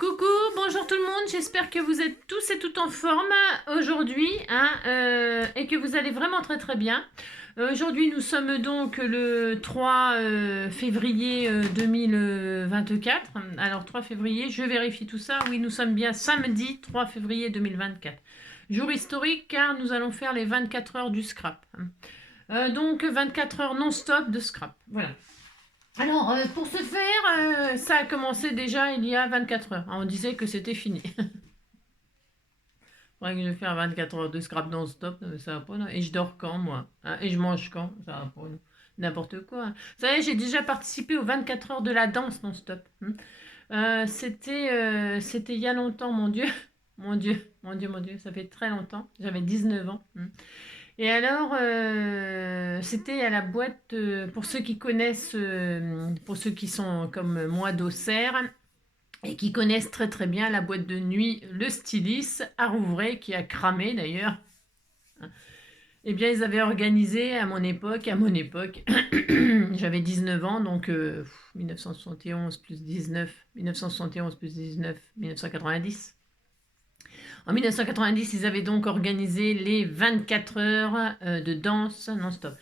Coucou, bonjour tout le monde, j'espère que vous êtes tous et toutes en forme aujourd'hui et que vous allez vraiment très très bien. Aujourd'hui nous sommes donc le 3 février 2024. Alors 3 février, je vérifie tout ça, oui nous sommes bien samedi 3 février 2024. Jour historique car nous allons faire les 24 heures du scrap. Donc 24 heures non-stop de scrap, voilà. Alors, pour ce faire, ça a commencé déjà il y a 24 heures. On disait que c'était fini. Faudrait que je fasse 24 heures de scrap non-stop, non, mais ça va pas. Non. Et je dors quand, moi? Hein, et je mange quand? Ça va pas. Non. N'importe quoi. Hein. Vous savez, j'ai déjà participé aux 24 heures de la danse non-stop. C'était il y a longtemps, mon Dieu. Mon Dieu, mon Dieu, mon Dieu, ça fait très longtemps. J'avais 19 ans. Et alors, c'était à la boîte, pour ceux qui connaissent, pour ceux qui sont comme moi d'Auxerre, et qui connaissent très très bien la boîte de nuit Le Stylis à Rouvray, qui a cramé d'ailleurs. Eh bien, ils avaient organisé à mon époque, j'avais 19 ans, donc 1971 plus 19, 1971 plus 19, 1990. En 1990, ils avaient donc organisé les 24 heures de danse non-stop.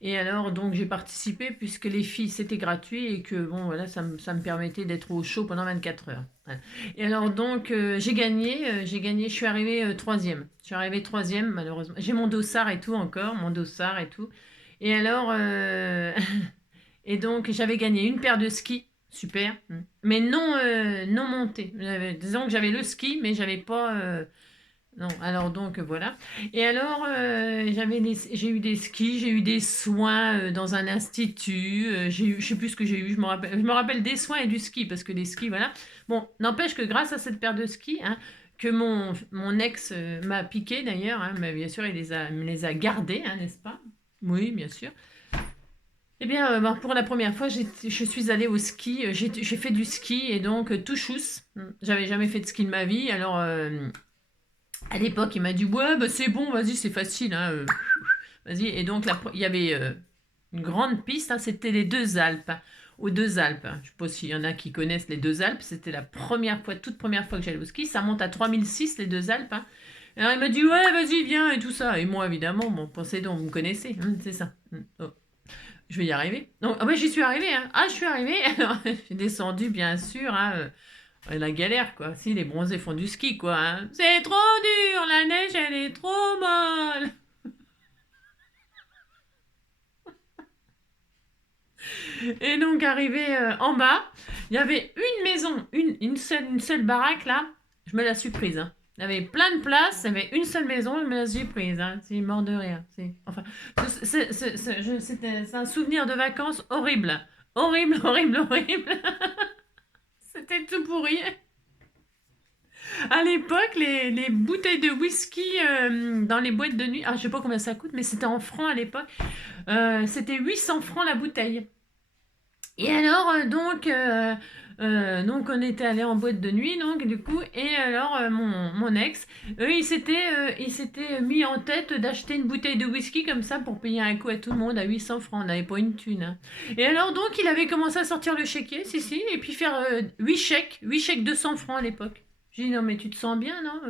Et alors, donc, j'ai participé puisque les filles, c'était gratuit et que, bon, voilà, ça me permettait d'être au chaud pendant 24 heures. Voilà. Et alors, donc, j'ai gagné, je suis arrivée troisième. Je suis arrivée troisième, malheureusement. J'ai mon dossard et tout encore, mon dossard et tout. Et alors, et donc, j'avais gagné une paire de skis. Super. Mais non, non monté. Disons que j'avais le ski, mais j'avais pas. Non, alors donc voilà. Et alors, j'ai eu des skis, j'ai eu des soins dans un institut. Je sais plus ce que j'ai eu. Je me rappelle des soins et du ski parce que les skis, voilà. Bon, n'empêche que grâce à cette paire de skis, que mon ex m'a piqué d'ailleurs, mais bien sûr, me les a gardés, n'est-ce pas? Oui, bien sûr. Eh bien, pour la première fois, je suis allée au ski. J'ai fait du ski et donc tout chousse. J'avais jamais fait de ski de ma vie. Alors, à l'époque, il m'a dit ouais, bah, c'est bon, vas-y, c'est facile. Vas-y. Et donc, il y avait une grande piste. C'était les Deux Alpes. Aux Deux Alpes. Je ne sais pas s'il y en a qui connaissent les Deux Alpes. C'était la toute première fois que j'allais au ski. Ça monte à 3006, les Deux Alpes. Alors, il m'a dit ouais, vas-y, viens et tout ça. Et moi, évidemment, bon, pensez donc, vous me connaissez. C'est ça. Oh. Je vais y arriver. Donc, ouais, j'y suis arrivée. Ah, je suis arrivée. Alors, je suis descendue, bien sûr. La galère, quoi. Si, les bronzés font du ski, quoi. C'est trop dur, la neige, elle est trop molle. Et donc, arrivé en bas, il y avait une maison, une seule baraque, là. Je me la suis prise. Il y avait plein de places, il y avait une seule maison, je me la suis prise. C'est mort de rire. Enfin, c'est un souvenir de vacances horrible. Horrible, horrible, horrible. C'était tout pourri. À l'époque, les bouteilles de whisky dans les boîtes de nuit, je sais pas combien ça coûte, mais c'était en francs à l'époque. C'était 800 francs la bouteille. Et alors, donc on était allé en boîte de nuit, donc du coup, et alors mon ex, il s'était mis en tête d'acheter une bouteille de whisky comme ça pour payer un coup à tout le monde à 800 francs. On n'avait pas une thune. Et alors donc, il avait commencé à sortir le chéquier, si, et puis faire 8 chèques 200 francs à l'époque. J'ai dit non mais tu te sens bien, non?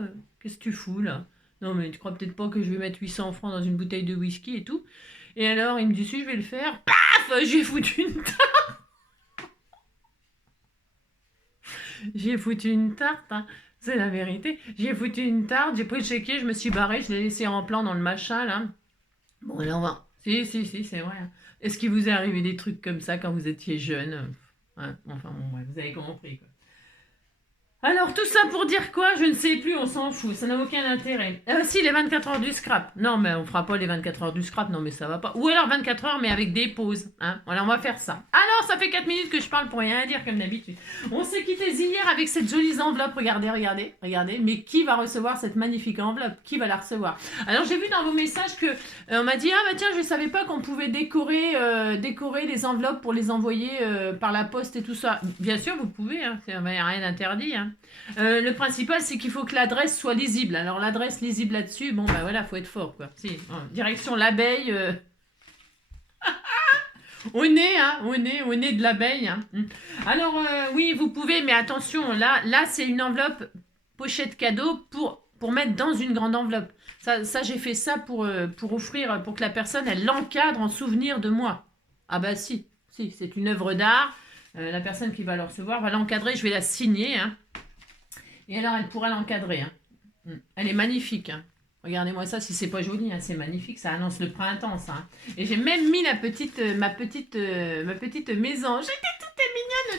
Qu'est-ce que tu fous là? Non mais tu crois peut-être pas que je vais mettre 800 francs dans une bouteille de whisky et tout. Et alors il me dit si je vais le faire, paf, j'ai foutu une J'ai foutu une tarte, c'est la vérité. J'ai foutu une tarte, j'ai pris le chéquier, je me suis barrée, je l'ai laissé en plan dans le machin là. Bon, alors on va. Si, si, si, c'est vrai. Est-ce qu'il vous est arrivé des trucs comme ça quand vous étiez jeune? Enfin, bon, ouais, vous avez compris quoi. Alors tout ça pour dire quoi? Je ne sais plus, on s'en fout, ça n'a aucun intérêt. Si, les 24 heures du scrap. Non, mais on fera pas les 24 heures du scrap, non mais ça va pas. Ou alors 24 heures mais avec des pauses. Voilà, on va faire ça. Alors, ça fait 4 minutes que je parle pour rien dire comme d'habitude. On s'est quitté hier avec cette jolie enveloppe, regardez, regardez, regardez. Mais qui va recevoir cette magnifique enveloppe? Qui va la recevoir? Alors j'ai vu dans vos messages que on m'a dit ah bah tiens, je savais pas qu'on pouvait décorer les enveloppes pour les envoyer par la poste et tout ça. Bien sûr, vous pouvez, il n'y a rien d'interdit. Le principal, c'est qu'il faut que l'adresse soit lisible. Alors l'adresse lisible là-dessus, bon bah voilà, faut être fort quoi. Si, direction l'abeille. Au nez de l'abeille. Hein. Alors, oui, vous pouvez, mais attention, là c'est une enveloppe pochette cadeau pour mettre dans une grande enveloppe. Ça j'ai fait ça pour offrir, pour que la personne, elle l'encadre en souvenir de moi. Ah bah si, c'est une œuvre d'art. La personne qui va le recevoir va l'encadrer, je vais la signer. Hein. Et alors, elle pourra l'encadrer. Hein. Elle est magnifique. Hein. Regardez-moi ça, si c'est pas joli, hein, c'est magnifique, ça annonce le printemps, ça. Hein. Et j'ai même mis ma petite mésange. J'étais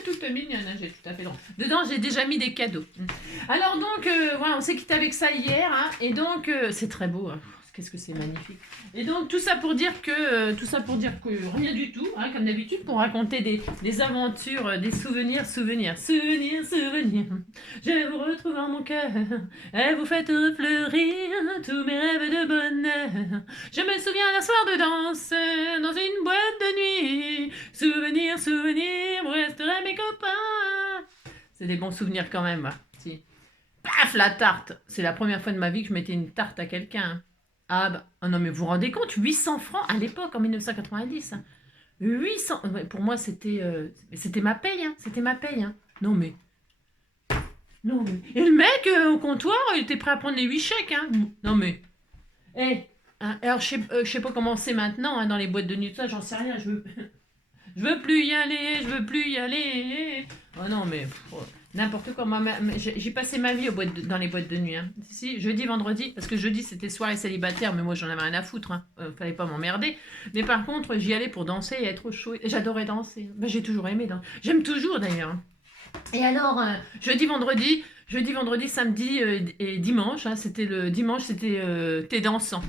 toute mignonne, hein, j'ai tout à fait droit. Dedans, j'ai déjà mis des cadeaux. Alors donc, voilà, on s'est quitté avec ça hier, hein, et donc, c'est très beau. Hein. Qu'est-ce que c'est magnifique. Et donc, tout ça pour dire que rien du tout, hein, comme d'habitude, pour raconter des aventures, des souvenirs. Je vous retrouve en mon cœur, et vous faites fleurir tous mes rêves de bonheur. Je me souviens d'un soir de danse, dans une boîte de nuit. Souvenirs, vous resterez mes copains. C'est des bons souvenirs quand même, si. Paf, la tarte. C'est la première fois de ma vie que je mettais une tarte à quelqu'un. Hein. Ah bah, oh non mais vous vous rendez compte, 800 francs à l'époque, en 1990. Hein. 800, pour moi c'était ma paye, hein. C'était ma paye. Hein. Non mais... Et le mec au comptoir, il était prêt à prendre les 8 chèques. Hein. Non mais... Hey, hein, alors je sais pas comment c'est maintenant, hein, dans les boîtes de nuit, tout ça, j'en sais rien, je veux plus y aller. Oh non mais... N'importe quoi. J'ai passé ma vie dans les boîtes de nuit. Hein. Si, jeudi, vendredi, parce que jeudi c'était soirée célibataire, mais moi j'en avais rien à foutre. Hein. Fallait pas m'emmerder. Mais par contre, j'y allais pour danser et être au chaud. J'adorais danser. Ben, j'ai toujours aimé danser. J'aime toujours d'ailleurs. Hein. Et alors, jeudi, vendredi, samedi et dimanche, hein, c'était le dimanche, c'était thé dansant.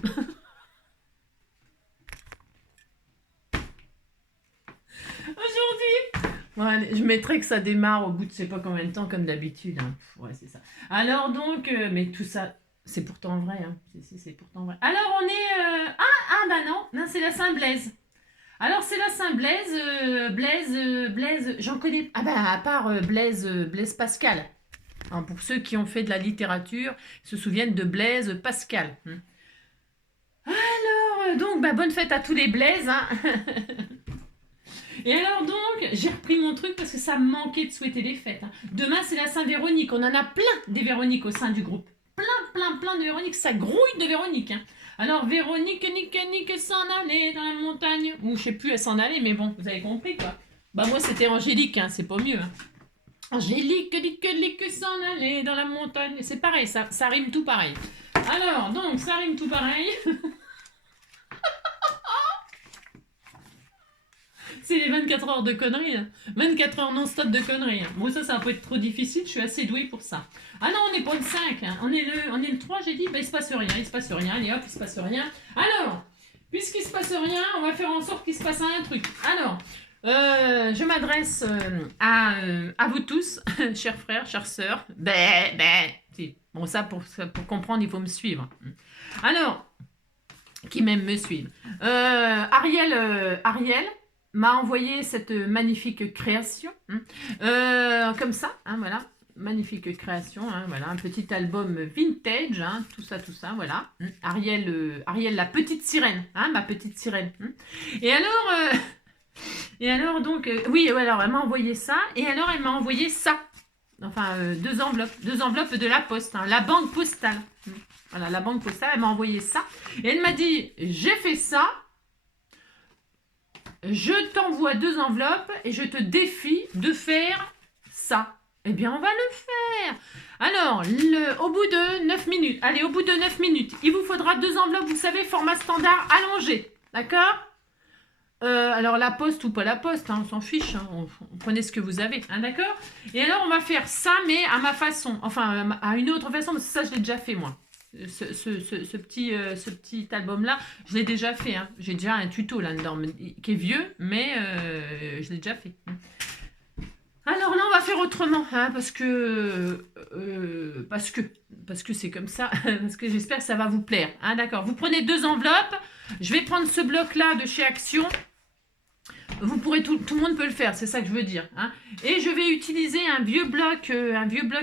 Aujourd'hui, ouais, je mettrais que ça démarre au bout de je sais pas combien de temps, comme d'habitude. Hein. Ouais, c'est ça. Alors donc, mais tout ça, c'est pourtant vrai. Hein. C'est pourtant vrai. Alors on est... bah non, c'est la Saint-Blaise. Alors c'est la Saint-Blaise, Blaise, j'en connais... Ah bah à part Blaise Pascal. Hein, pour ceux qui ont fait de la littérature, ils se souviennent de Blaise Pascal. Alors, donc, bah, bonne fête à tous les Blaises. Hein. Et alors donc, j'ai repris mon truc parce que ça me manquait de souhaiter les fêtes. Hein. Demain, c'est la Saint-Véronique. On en a plein des Véroniques au sein du groupe. Plein de Véroniques. Ça grouille de Véronique. Hein. Alors, Véronique, nique, s'en allait dans la montagne. Ou je sais plus, elle s'en allait, mais bon, vous avez compris quoi. Bah moi, c'était Angélique, hein, c'est pas mieux. Hein. Angélique, s'en allait dans la montagne. C'est pareil, ça rime tout pareil. Alors, donc, ça rime tout pareil. C'est les 24 heures de conneries. Hein. 24 heures non-stop de conneries. Hein. Bon, ça peut être trop difficile. Je suis assez douée pour ça. Ah non, on n'est pas le 5. Hein. On est le 3, j'ai dit. Bah, il se passe rien. Allez hop, il se passe rien. Alors, puisqu'il se passe rien, on va faire en sorte qu'il se passe un truc. Alors, je m'adresse à vous tous, chers frères, chères sœurs. Si. Bon, ça, pour comprendre, il faut me suivre. Alors, qui m'aime me suivre. Ariel m'a envoyé cette magnifique création, comme ça, hein, voilà, magnifique création, hein, voilà, un petit album vintage, hein, tout ça, voilà, Ariel, la petite sirène, hein, ma petite sirène, et alors donc, oui, alors elle m'a envoyé ça, et alors elle m'a envoyé ça, enfin, deux enveloppes de la poste, hein, la banque postale, voilà, la banque postale, elle m'a envoyé ça, et elle m'a dit, j'ai fait ça, je t'envoie 2 enveloppes et je te défie de faire ça. Eh bien, on va le faire. Alors, au bout de 9 minutes, il vous faudra 2 enveloppes, vous savez, format standard allongé. D'accord ? Alors, la poste ou pas la poste, hein, on s'en fiche. Hein, on prenez ce que vous avez. Hein, d'accord ? Et alors, on va faire ça, mais à ma façon. Enfin, à une autre façon, parce que ça, je l'ai déjà fait, moi. Ce petit album-là, je l'ai déjà fait. Hein. J'ai déjà un tuto là-dedans, qui est vieux, mais je l'ai déjà fait. Alors là, on va faire autrement, hein, parce que c'est comme ça, parce que j'espère que ça va vous plaire. Hein, d'accord, vous prenez 2 enveloppes. Je vais prendre ce bloc-là de chez Action. Vous pourrez tout le monde peut le faire, c'est ça que je veux dire. Hein. Et je vais utiliser un vieux bloc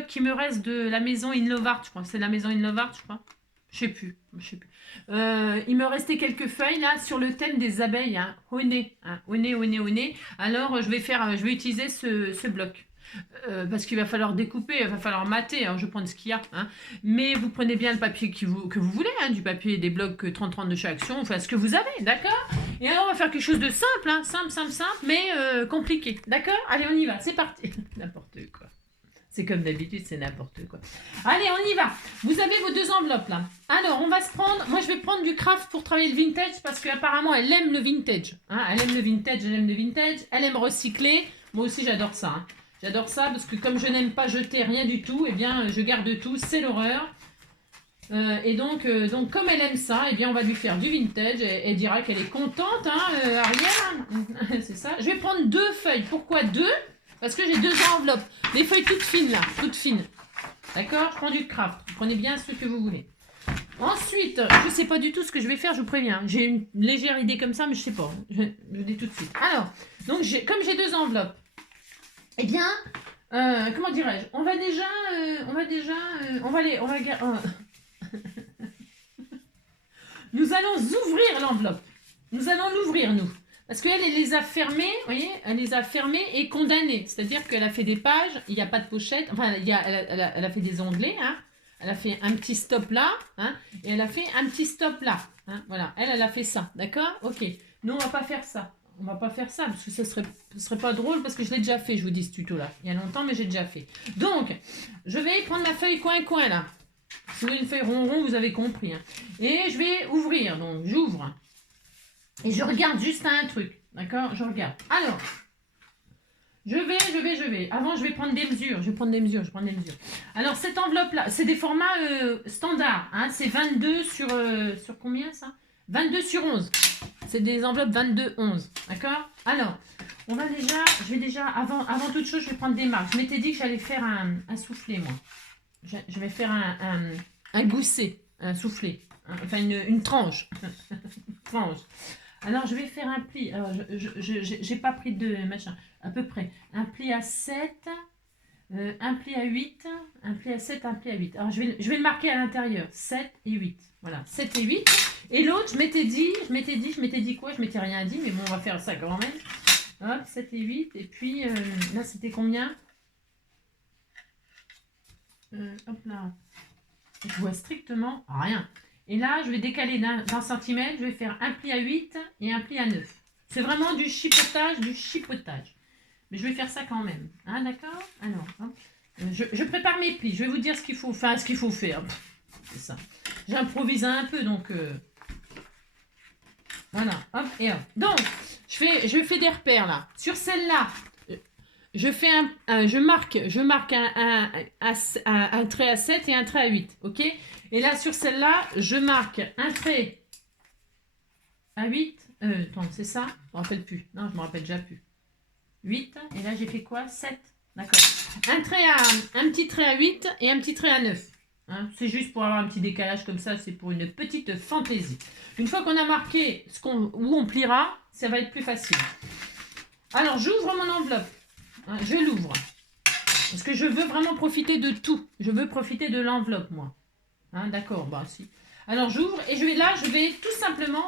qui me reste de la maison Inlovart, je crois. C'est la maison Inlovart, je crois. Je sais plus. Je sais plus. Il me restait quelques feuilles là sur le thème des abeilles. Hein. Au nez. Hein. Au nez, au nez, au nez. Alors je vais utiliser ce bloc. Parce qu'il va falloir découper, il va falloir mater, alors je vais prendre ce qu'il y a. Hein. Mais vous prenez bien le papier que vous voulez, hein, du papier des blocs 30-30 de chaque action, enfin ce que vous avez, d'accord. Et alors on va faire quelque chose de simple, hein, simple, mais compliqué, d'accord. Allez, on y va, c'est parti. N'importe quoi. C'est comme d'habitude, c'est n'importe quoi. Allez, on y va. Vous avez vos 2 enveloppes là. Alors, on va se prendre... Moi, je vais prendre du craft pour travailler le vintage parce qu'apparemment, elle aime le vintage. Hein, elle aime le vintage, elle aime recycler. Moi aussi, j'adore ça. Hein. J'adore ça parce que comme je n'aime pas jeter rien du tout, eh bien, je garde tout. C'est l'horreur. Et donc, comme elle aime ça, eh bien, on va lui faire du vintage. Elle dira qu'elle est contente, hein, Ariel. C'est ça. Je vais prendre 2 feuilles. Pourquoi 2 ? Parce que j'ai 2 enveloppes. Des feuilles toutes fines là, toutes fines. D'accord. Je prends du craft. Vous prenez bien ce que vous voulez. Ensuite, je ne sais pas du tout ce que je vais faire, je vous préviens. J'ai une légère idée comme ça, mais je ne sais pas. Je dis tout de suite. Alors, donc comme j'ai 2 enveloppes, eh bien, comment dirais-je, on va nous allons ouvrir l'enveloppe. Nous allons l'ouvrir, nous. Parce qu'elle, elle les a fermées, vous voyez, elle les a fermées et condamnées. C'est-à-dire qu'elle a fait des pages, il n'y a pas de pochette, enfin, elle a fait des onglets, hein. Elle a fait un petit stop là, hein, et elle a fait un petit stop là. Hein, voilà, elle a fait ça, d'accord. Ok, nous, on va pas faire ça. On va pas faire ça, parce que ce serait pas drôle, parce que je l'ai déjà fait, je vous dis, ce tuto-là. Il y a longtemps, mais j'ai déjà fait. Donc, je vais prendre ma feuille coin-coin, là. Si vous voulez une feuille rond-rond, vous avez compris. Hein. Et je vais ouvrir, donc j'ouvre. Et je regarde juste un truc, d'accord. Je regarde. Alors, je vais. Avant, je vais prendre des mesures. Alors, cette enveloppe-là, c'est des formats standards. Hein, c'est 22 sur combien, ça 22 sur 11. C'est des enveloppes 22-11. D'accord. Alors, je vais déjà, avant toute chose, je vais prendre des marques. Je m'étais dit que j'allais faire un soufflet, moi. Je vais faire un gousset, un soufflet. Enfin, une tranche. tranche. Alors, je vais faire un pli. Alors, je n'ai pas pris de machin. À peu près. Un pli à 7, un pli à 8, un pli à 7, un pli à 8. Alors, je vais le marquer à l'intérieur. 7 et 8. Voilà, 7 et 8. Et l'autre, je m'étais dit quoi? Je m'étais rien dit, mais bon, on va faire ça quand même. Hop, 7 et 8. Et puis, là, c'était combien? Hop là. Je vois strictement rien. Et là, je vais décaler d'un centimètre. Je vais faire un pli à 8 et un pli à 9. C'est vraiment du chipotage, Mais je vais faire ça quand même. Hein, d'accord. Alors, hop. Je prépare mes plis. Je vais vous dire ce qu'il faut faire. C'est ça. J'improvise un peu, donc... Voilà, hop, et hop. Donc, je fais des repères, là. Sur celle-là, je marque un trait à 7 et un trait à 8, ok? Et là, sur celle-là, je marque un trait à 8. Attends, c'est ça? Je ne me rappelle plus. Non, je ne me rappelle déjà plus. 8, et là, j'ai fait quoi? 7. D'accord. Un petit trait à 8 et un petit trait à 9. Hein, c'est juste pour avoir un petit décalage comme ça, c'est pour une petite fantaisie. Une fois qu'on a marqué où on pliera, ça va être plus facile. Alors, j'ouvre mon enveloppe. Hein, je l'ouvre. Parce que je veux vraiment profiter de tout. Je veux profiter de l'enveloppe, moi. Hein, d'accord, bah si. Alors, j'ouvre et je vais tout simplement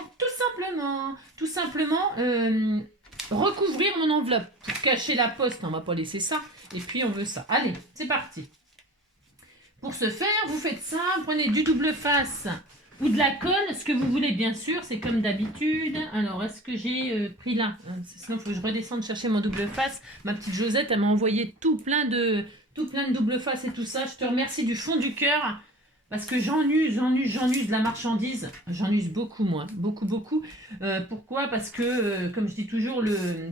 recouvrir mon enveloppe. Pour cacher la poste, on va pas laisser ça. Et puis, on veut ça. Allez, c'est parti. Pour ce faire, vous faites ça, prenez du double face ou de la colle, ce que vous voulez bien sûr, c'est comme d'habitude. Alors, est-ce que j'ai pris là? Sinon, il faut que je redescende chercher mon double face. Ma petite Josette, elle m'a envoyé tout plein de double face et tout ça. Je te remercie du fond du cœur parce que j'en use de la marchandise. J'en use beaucoup, moi, beaucoup. Pourquoi? Parce que, comme je dis toujours, le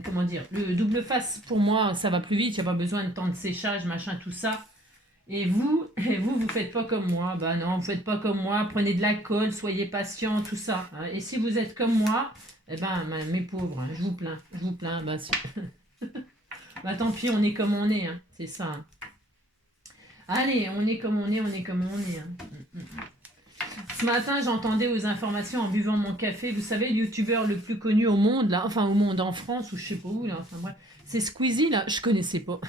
double face, pour moi, ça va plus vite. Il n'y a pas besoin de temps de séchage, machin, tout ça. Et vous faites pas comme moi. Bah non, vous faites pas comme moi. Prenez de la colle, soyez patient, tout ça. Et si vous êtes comme moi, eh ben, mes pauvres, je vous plains. Bah, si. Bah tant pis, on est comme on est, hein. C'est ça. Hein. Allez, on est comme on est. Hein. Ce matin, j'entendais aux informations en buvant mon café. Vous savez, le youtubeur le plus connu au monde, là, enfin au monde en France, ou je sais pas où, là. Enfin bref, c'est Squeezie, là. Je connaissais pas.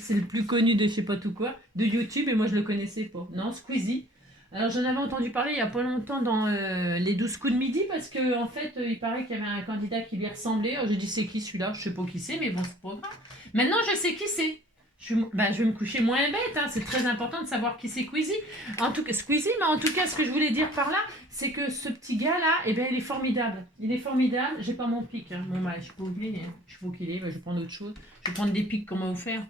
C'est le plus connu de je sais pas tout quoi, de YouTube, et moi je le connaissais pas. Non, Squeezie. Alors j'en avais entendu parler il n'y a pas longtemps dans les 12 coups de midi parce que en fait il paraît qu'il y avait un candidat qui lui ressemblait. Alors, j'ai dit c'est qui celui-là? Je sais pas qui c'est mais bon c'est pas grave. Maintenant je sais qui c'est. Je vais me coucher moins bête, hein. C'est très important de savoir qui c'est Squeezie. En tout cas, Squeezie, mais en tout cas, ce que je voulais dire par là, c'est que ce petit gars-là, eh ben, il est formidable. Il est formidable. J'ai pas mon pic. Hein. Bon, bah, je sais pas où il est. Hein. Je sais pas où il est. Bah, je vais prendre autre chose. Je vais prendre des pics qu'on m'a offert.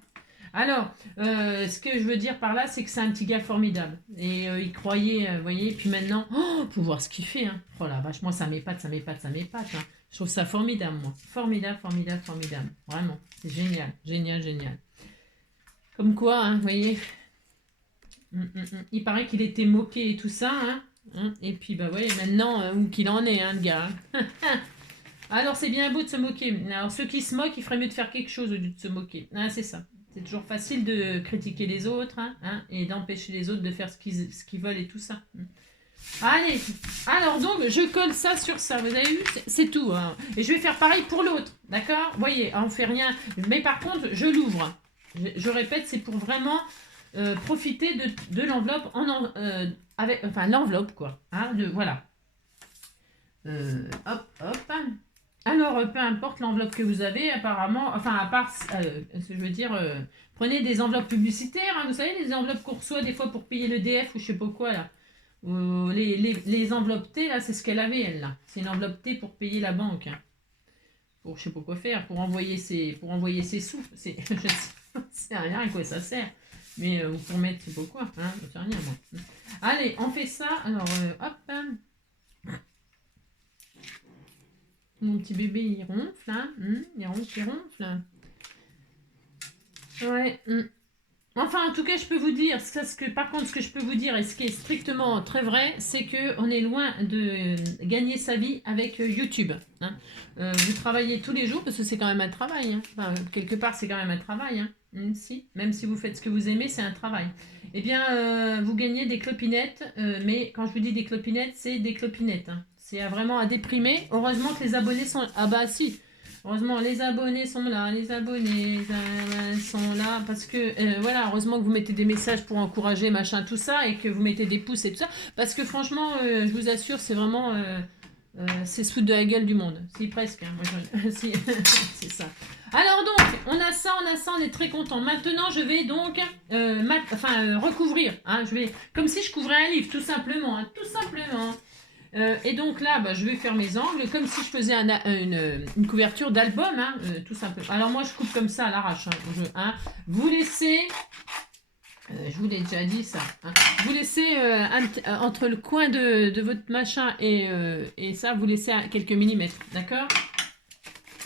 Alors, ce que je veux dire par là, c'est que c'est un petit gars formidable. Et il croyait, vous voyez, puis maintenant, oh, faut voir ce qu'il fait. Hein. Oh la vache, moi, ça m'épate, ça m'épate, ça m'épate. Hein. Je trouve ça formidable, moi. Formidable, formidable, formidable. Vraiment, c'est génial, génial, génial. Comme quoi, hein, vous voyez, il paraît qu'il était moqué et tout ça, hein, et puis, bah ouais, maintenant, où qu'il en est, hein, le gars. Hein. Alors, c'est bien beau de se moquer. Alors, ceux qui se moquent, il ferait mieux de faire quelque chose au lieu de se moquer. Ah, c'est ça. C'est toujours facile de critiquer les autres, hein, et d'empêcher les autres de faire ce qu'ils veulent et tout ça. Allez, alors donc, je colle ça sur ça, vous avez vu, c'est tout. Hein. Et je vais faire pareil pour l'autre, d'accord? Vous voyez, on fait rien. Mais par contre, je l'ouvre. Je répète, c'est pour vraiment profiter de l'enveloppe avec, enfin l'enveloppe quoi. Hein, voilà. Hop, hop. Alors, peu importe l'enveloppe que vous avez, apparemment, enfin à part, je veux dire, prenez des enveloppes publicitaires. Hein, vous savez, les enveloppes qu'on reçoit des fois pour payer le DF ou je sais pas quoi là. Les enveloppes T là, c'est ce qu'elle avait elle là. C'est une enveloppe T pour payer la banque. Hein. Pour je sais pas quoi faire, pour envoyer ses sous. Je sais rien à quoi ça sert. Mais pour mettre, je sais pas quoi. Hein, je sais rien, moi. Allez, on fait ça. Alors, hop. Mon petit bébé, il ronfle. Hein. Il ronfle. Ouais. Enfin, en tout cas, je peux vous dire, par contre, ce que je peux vous dire et ce qui est strictement très vrai, c'est qu'on est loin de gagner sa vie avec YouTube. Hein. Vous travaillez tous les jours parce que c'est quand même un travail. Hein. Enfin, quelque part, c'est quand même un travail. Hein. Même si vous faites ce que vous aimez, c'est un travail. Eh bien, vous gagnez des clopinettes, mais quand je vous dis des clopinettes, c'est des clopinettes. Hein. C'est vraiment à déprimer. Heureusement que les abonnés sont... Ah bah si. Heureusement, les abonnés sont là, sont là, parce que, voilà, heureusement que vous mettez des messages pour encourager, machin, tout ça, et que vous mettez des pouces et tout ça, parce que franchement, je vous assure, c'est vraiment, c'est se foutre de la gueule du monde. Si, presque, hein, moi, si, c'est ça. Alors donc, on a ça, on est très content. Maintenant, je vais donc, recouvrir, hein, comme si je couvrais un livre, tout simplement, hein, tout simplement. Et donc là, bah, je vais faire mes angles comme si je faisais une couverture d'album, hein, tout simplement. Alors moi, je coupe comme ça à l'arrache. Hein, vous laissez, je vous l'ai déjà dit ça, hein, vous laissez entre le coin de votre machin et ça, vous laissez quelques millimètres, d'accord?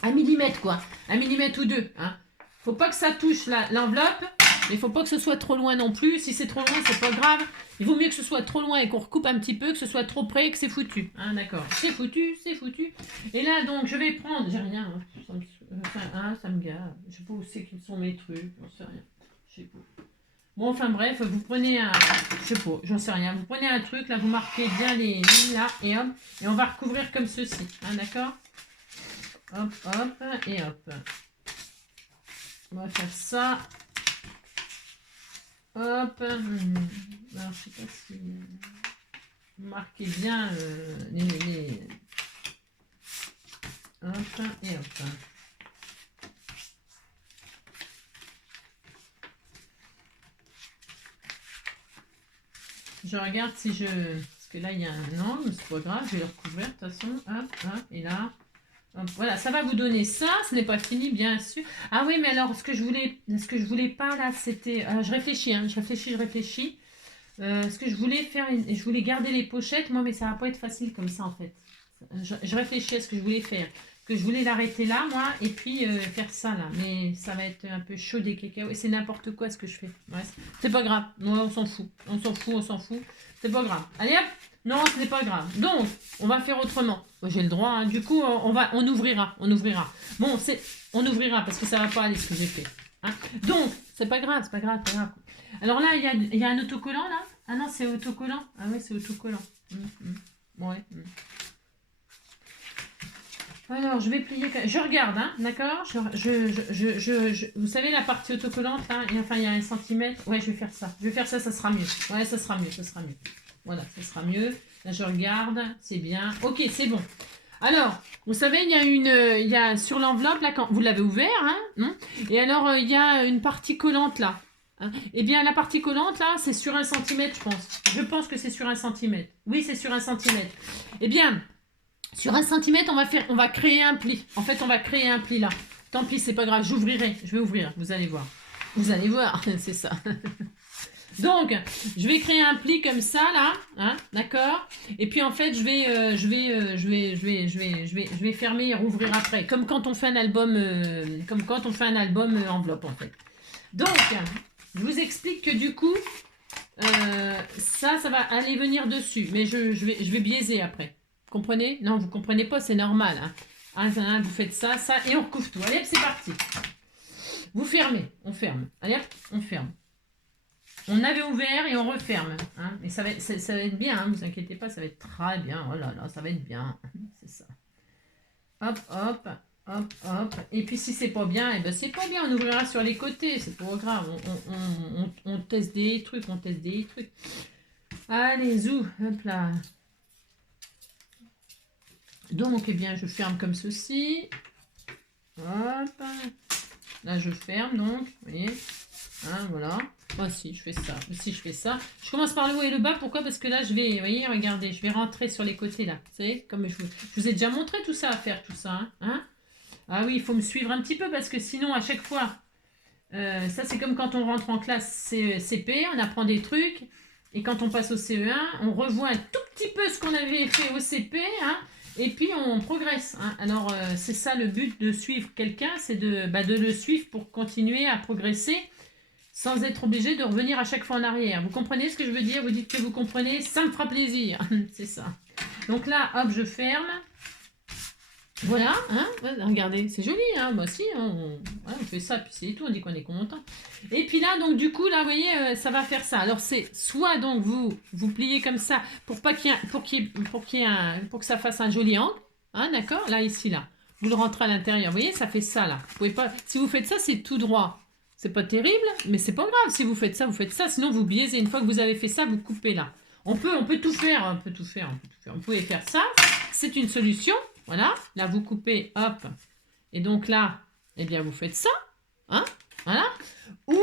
Un millimètre quoi, un millimètre ou deux. Hein. Faut pas que ça touche l'enveloppe. Mais il ne faut pas que ce soit trop loin non plus. Si c'est trop loin, c'est pas grave. Il vaut mieux que ce soit trop loin et qu'on recoupe un petit peu, que ce soit trop près et que c'est foutu. Hein, d'accord. C'est foutu, c'est foutu. Et là, donc, je vais prendre... J'ai rien. Hein. Ça me gave. Je sais pas où c'est qu'ils sont mes trucs. J'en sais rien. Je sais pas. Bon, enfin bref, vous prenez un... Je sais pas, j'en sais rien. Vous prenez un truc, là, vous marquez bien les lignes, là, et hop. Et on va recouvrir comme ceci. Hein, d'accord? Hop, hop, et hop. On va faire ça. Hop, alors je sais pas si vous marquez bien les... Hop, et hop. Je regarde si je... Parce que là, il y a un angle, c'est pas grave, je vais le recouvrir de toute façon. Hop, et là... Hop, voilà, ça va vous donner ça, ce n'est pas fini bien sûr. Ah oui, mais alors ce que je voulais pas là, c'était, je réfléchis, hein, je réfléchis. Ce que je voulais faire, je voulais garder les pochettes, moi, mais ça va pas être facile comme ça en fait. Je réfléchis à ce que je voulais faire, que je voulais l'arrêter là, moi, et puis faire ça là. Mais ça va être un peu chaud des cacao. Et c'est n'importe quoi ce que je fais. Ouais, c'est pas grave. Non, on s'en fout. C'est pas grave. Allez hop. Non, ce n'est pas grave. Donc, on va faire autrement. J'ai le droit. Hein. Du coup, on ouvrira. Bon, on ouvrira parce que ça va pas aller ce que j'ai fait. Hein. Donc, c'est pas grave. Alors là, il y a un autocollant là. Ah non, c'est autocollant. Ah ouais, c'est autocollant. Ouais. Alors, je vais plier. Je regarde, hein, d'accord. Vous savez la partie autocollante là. Enfin, il y a 1 centimètre. Ouais, je vais faire ça. Ça sera mieux. Ouais, ça sera mieux. Voilà, ça sera mieux. Là, je regarde, c'est bien. Ok, c'est bon. Alors, vous savez, il y a sur l'enveloppe, là, quand vous l'avez ouvert, hein, non. Et alors, il y a une partie collante, là. Hein. Eh bien, la partie collante, là, c'est sur 1 centimètre, je pense. Je pense que c'est sur 1 centimètre. Oui, c'est sur 1 centimètre. Eh bien, sur 1 centimètre, on va créer un pli. En fait, on va créer un pli, là. Tant pis, c'est pas grave, j'ouvrirai. Je vais ouvrir, vous allez voir. Vous allez voir, c'est ça. Donc, je vais créer un pli comme ça, là, hein, d'accord. Et puis, en fait, je vais fermer et rouvrir après. Comme quand on fait un album, enveloppe, en fait. Donc, je vous explique que du coup, ça va aller venir dessus. Mais je vais biaiser après. Vous comprenez? Non, vous comprenez pas, c'est normal. Hein. Vous faites ça, et on recouvre tout. Allez, c'est parti. Vous fermez, on ferme. Allez, on ferme. On avait ouvert et on referme. Hein. Et ça va être bien, hein, vous inquiétez pas, ça va être très bien. Oh là là, ça va être bien. C'est ça. Hop, hop, hop, hop. Et puis si c'est pas bien, eh ben c'est pas bien. On ouvrira sur les côtés, c'est pas grave. On teste des trucs, Allez, zou, hop là. Donc, eh bien, je ferme comme ceci. Hop. Là, je ferme, donc, vous voyez. Hein, voilà. Moi aussi, je fais ça. Aussi, je fais ça. Je commence par le haut et le bas. Pourquoi? Parce que là, je vais, vous voyez, regardez, je vais rentrer sur les côtés, là. Vous savez, comme je vous ai déjà montré tout ça à faire, tout ça. Hein. Ah oui, il faut me suivre un petit peu parce que sinon, à chaque fois, ça, c'est comme quand on rentre en classe CP, on apprend des trucs. Et quand on passe au CE1, on revoit un tout petit peu ce qu'on avait fait au CP, hein. Et puis on progresse. Hein. Alors c'est ça le but de suivre quelqu'un, c'est de le suivre pour continuer à progresser sans être obligé de revenir à chaque fois en arrière. Vous comprenez ce que je veux dire? Vous dites que vous comprenez, ça me fera plaisir. C'est ça. Donc là, hop, je ferme. Voilà, hein, regardez, c'est joli, hein, moi aussi, hein, on fait ça, puis c'est tout, on dit qu'on est content. Et puis là, donc du coup, là, vous voyez, ça va faire ça. Alors c'est soit donc vous pliez comme ça pour pas pour que ça fasse un joli angle, hein, d'accord. Là, ici, là, vous le rentrez à l'intérieur. Vous voyez, ça fait ça là. Vous pouvez pas. Si vous faites ça, c'est tout droit. C'est pas terrible, mais c'est pas grave. Si vous faites ça, vous faites ça. Sinon, vous biaisez. Une fois que vous avez fait ça, vous coupez là. On peut tout faire, on peut tout faire. Vous pouvez faire ça. C'est une solution. Voilà, là vous coupez, hop, et donc là, eh bien vous faites ça, hein, voilà, ou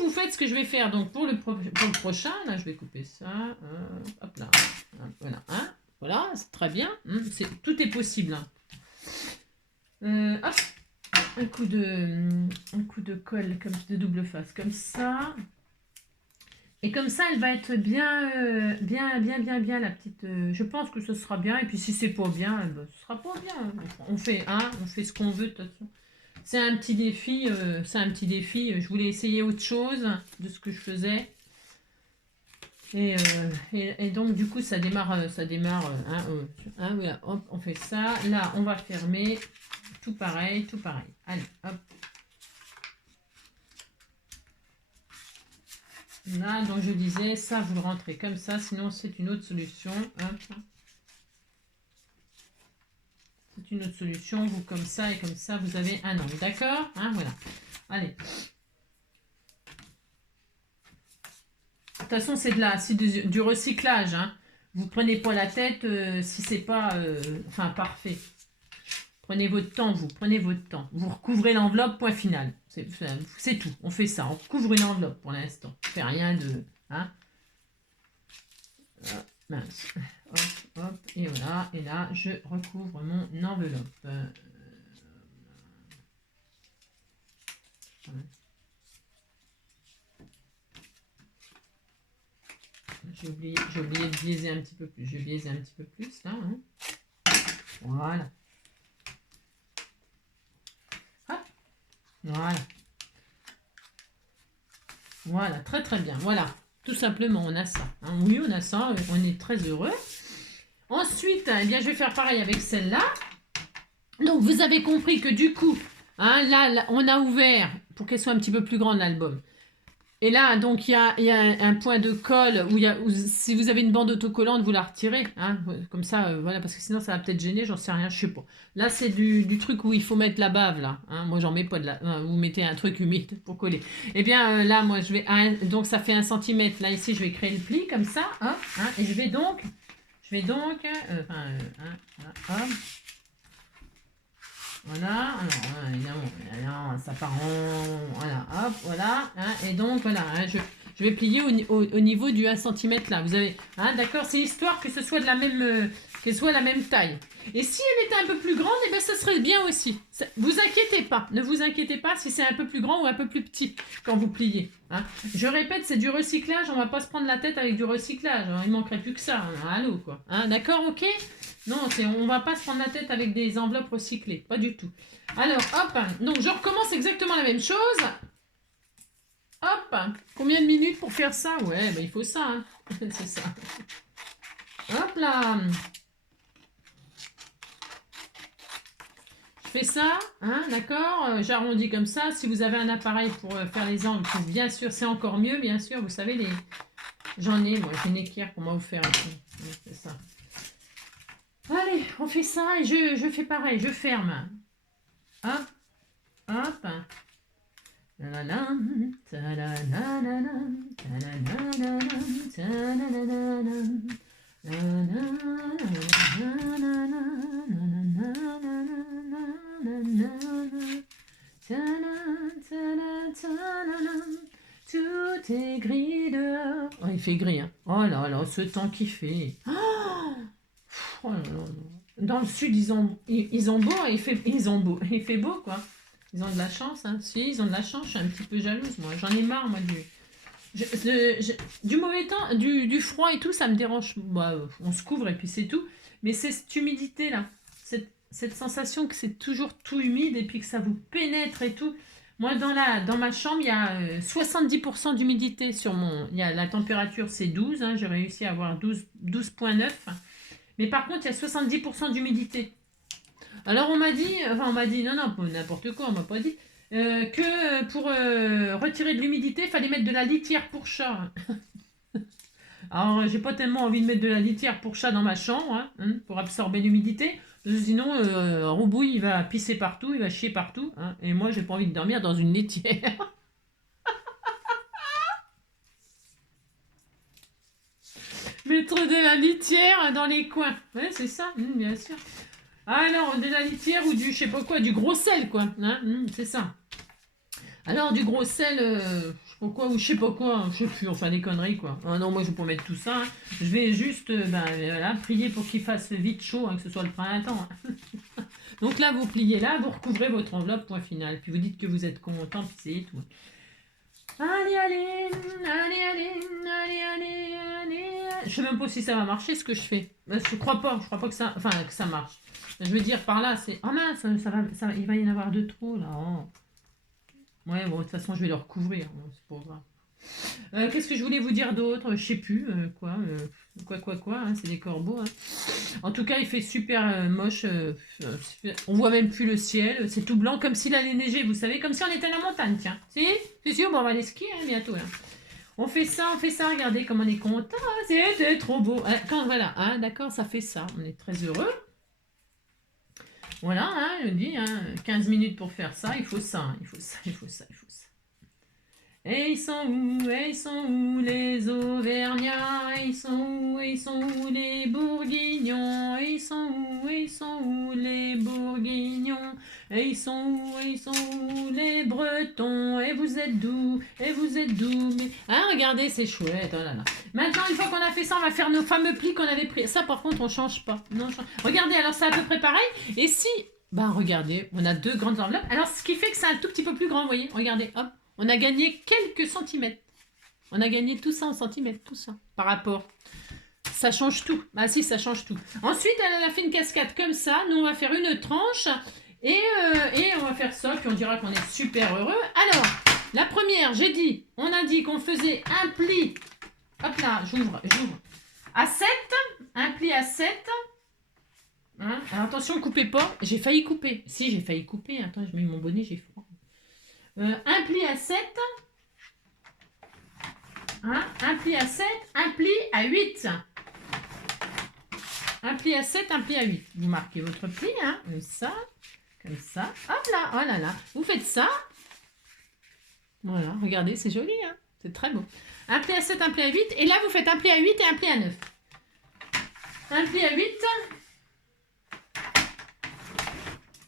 vous faites ce que je vais faire, donc pour le prochain, là je vais couper ça, hop là, voilà, hein, voilà, c'est très bien, tout est possible, hein. Hop, un coup de colle, comme de double face, comme ça. Et comme ça, elle va être bien, la petite... je pense que ce sera bien. Et puis, si c'est pas bien, ben, ce sera pas bien. On fait ce qu'on veut, de toute façon. C'est un petit défi. Je voulais essayer autre chose de ce que je faisais. Et donc, du coup, ça démarre. Voilà, hop, on fait ça. Là, on va fermer. Tout pareil. Allez, hop. Là, donc je disais, ça, vous le rentrez comme ça, sinon c'est une autre solution. Hop. C'est une autre solution, vous comme ça et comme ça, vous avez un angle, d'accord, hein, voilà. Allez. De toute façon, c'est du recyclage, hein. Vous prenez pas la tête si c'est pas, parfait. Prenez votre temps, prenez votre temps. Vous recouvrez l'enveloppe, point final. C'est tout, on fait ça, on recouvre une enveloppe pour l'instant. On fait rien de... Hein. Mince. Hop, hop, et voilà. Et là, je recouvre mon enveloppe. J'ai oublié de biaiser un petit peu plus. Je vais biaiser un petit peu plus, là. Hein. Voilà. Voilà. Voilà, très très bien. Voilà, tout simplement, on a ça. Hein. Oui, on a ça, on est très heureux. Ensuite, eh bien, je vais faire pareil avec celle-là. Donc, vous avez compris que du coup, hein, là, on a ouvert, pour qu'elle soit un petit peu plus grande, l'album. Et là, donc, il y a un point de colle où, si vous avez une bande autocollante, vous la retirez. Hein, comme ça, voilà, parce que sinon, ça va peut-être gêner, j'en sais rien, je sais pas. Là, c'est du truc où il faut mettre la bave, là. Hein, moi, j'en mets pas de la. Vous mettez un truc humide pour coller. Eh bien, là, moi, je vais. Donc, ça fait 1 centimètre. Là, ici, je vais créer le pli, comme ça. Hein, et je vais donc. Voilà. Voilà, alors, évidemment, ça part en... Voilà, hop, voilà. Hein, et donc, voilà, hein, je vais plier au niveau du 1 centimètre là. Vous avez... Hein, d'accord, c'est histoire que ce soit de la même... qu'elle soit la même taille. Et si elle était un peu plus grande, eh bien, ça serait bien aussi. Vous inquiétez pas. Ne vous inquiétez pas si c'est un peu plus grand ou un peu plus petit quand vous pliez. Hein. Je répète, c'est du recyclage. On va pas se prendre la tête avec du recyclage. Hein. Il manquerait plus que ça. Hein. Allô, quoi. Hein, d'accord, ok? Non, on va pas se prendre la tête avec des enveloppes recyclées. Pas du tout. Alors, hop. Donc, je recommence exactement la même chose. Hop. Combien de minutes pour faire ça? Ouais, bah, il faut ça. Hein. C'est ça. Hop là. Je fais ça, hein, d'accord. J'arrondis comme ça. Si vous avez un appareil pour faire les angles, bien sûr, c'est encore mieux, bien sûr. Vous savez, j'en ai, moi, j'ai une équerre qu'on m'a offert ici. C'est ça. Allez, on fait ça et je fais pareil, je ferme. Hop, hop. Tout est gris dehors. Oh, il fait gris, hein. Oh là là, ce temps qu'il fait. Oh là là. Dans le sud, ils ont beau, il fait beau, quoi. Ils ont de la chance, hein. Si, ils ont de la chance, je suis un petit peu jalouse, moi. J'en ai marre, moi, du mauvais temps, du froid et tout, ça me dérange. Bah, on se couvre et puis c'est tout. Mais c'est cette humidité, là. Cette sensation que c'est toujours tout humide et puis que ça vous pénètre et tout. Moi, dans ma chambre, il y a 70% d'humidité sur la température, c'est 12. Hein, j'ai réussi à avoir 12,9. Mais par contre, il y a 70% d'humidité. Alors on m'a dit, non, n'importe quoi, on m'a pas dit, que pour retirer de l'humidité, il fallait mettre de la litière pour chat. Alors j'ai pas tellement envie de mettre de la litière pour chat dans ma chambre, hein, pour absorber l'humidité. Sinon, Roubouille, il va pisser partout, il va chier partout. Hein, et moi, j'ai pas envie de dormir dans une litière. Mettre de la litière dans les coins. Ouais, c'est ça, bien sûr. Alors, de la litière ou du, je sais pas quoi, du gros sel, quoi. Hein, c'est ça. Alors, du gros sel, je sais pas quoi, ou je sais pas quoi, je sais plus, enfin des conneries, quoi. Ah non, moi, je vais pas mettre tout ça. Hein. Je vais juste, voilà, prier pour qu'il fasse vite chaud, hein, que ce soit le printemps. Hein. Donc là, vous pliez là, vous recouvrez votre enveloppe, point final. Puis vous dites que vous êtes content, puis c'est tout. Allez, allez, allez, allez, allez, allez, allez. Je sais même pas si ça va marcher, ce que je fais. Je crois pas que ça marche. Je veux dire, par là, c'est... Oh mince, il va y en avoir de trop, là. Oh. Ouais, bon, de toute façon, je vais le recouvrir. Bon, c'est pas grave. Qu'est-ce que je voulais vous dire d'autre? Je sais plus. Quoi. Hein, c'est des corbeaux. Hein. En tout cas, il fait super moche. On voit même plus le ciel. C'est tout blanc, comme s'il allait neiger. Vous savez, comme si on était à la montagne, tiens. Si? C'est sûr, bon, on va aller skier hein, bientôt. Là. On fait ça. Regardez comme on est content. Hein, c'est trop beau. Voilà, hein, d'accord, ça fait ça. On est très heureux. Voilà, hein, je dis, hein, 15 minutes pour faire ça, il faut ça. Et ils sont où les Auvergnats? Ils sont où les Bourguignons? Et ils sont où les Bourguignons? Et ils sont où les Bretons? Et vous êtes d'où? Mais... Hein, regardez, c'est chouette. Oh là là. Maintenant, une fois qu'on a fait ça, on va faire nos fameux plis qu'on avait pris. Ça, par contre, on change pas. Non, regardez, alors c'est à peu près pareil. Et si... Bah, regardez, on a 2 grandes enveloppes. Alors, ce qui fait que c'est un tout petit peu plus grand, vous voyez? Regardez, hop. On a gagné quelques centimètres. On a gagné tout ça en centimètres, tout ça, par rapport. Ça change tout. Ah si, ça change tout. Ensuite, elle a fait une cascade comme ça. Nous, on va faire une tranche. Et on va faire ça. Puis on dira qu'on est super heureux. Alors, la première, on a dit qu'on faisait un pli. Hop là, j'ouvre. À 7. Un pli à 7. Hein? Alors attention, coupez pas. J'ai failli couper. Si, j'ai failli couper. Attends, je mets mon bonnet, j'ai froid. Un pli à 7. Hein, un pli à 7, un pli à 8. Un pli à 7, un pli à 8. Vous marquez votre pli, hein, comme ça. Hop là, oh là là. Vous faites ça. Voilà, regardez, c'est joli, hein. C'est très beau. Un pli à 7, un pli à 8. Et là, vous faites un pli à 8 et un pli à 9. Un pli à 8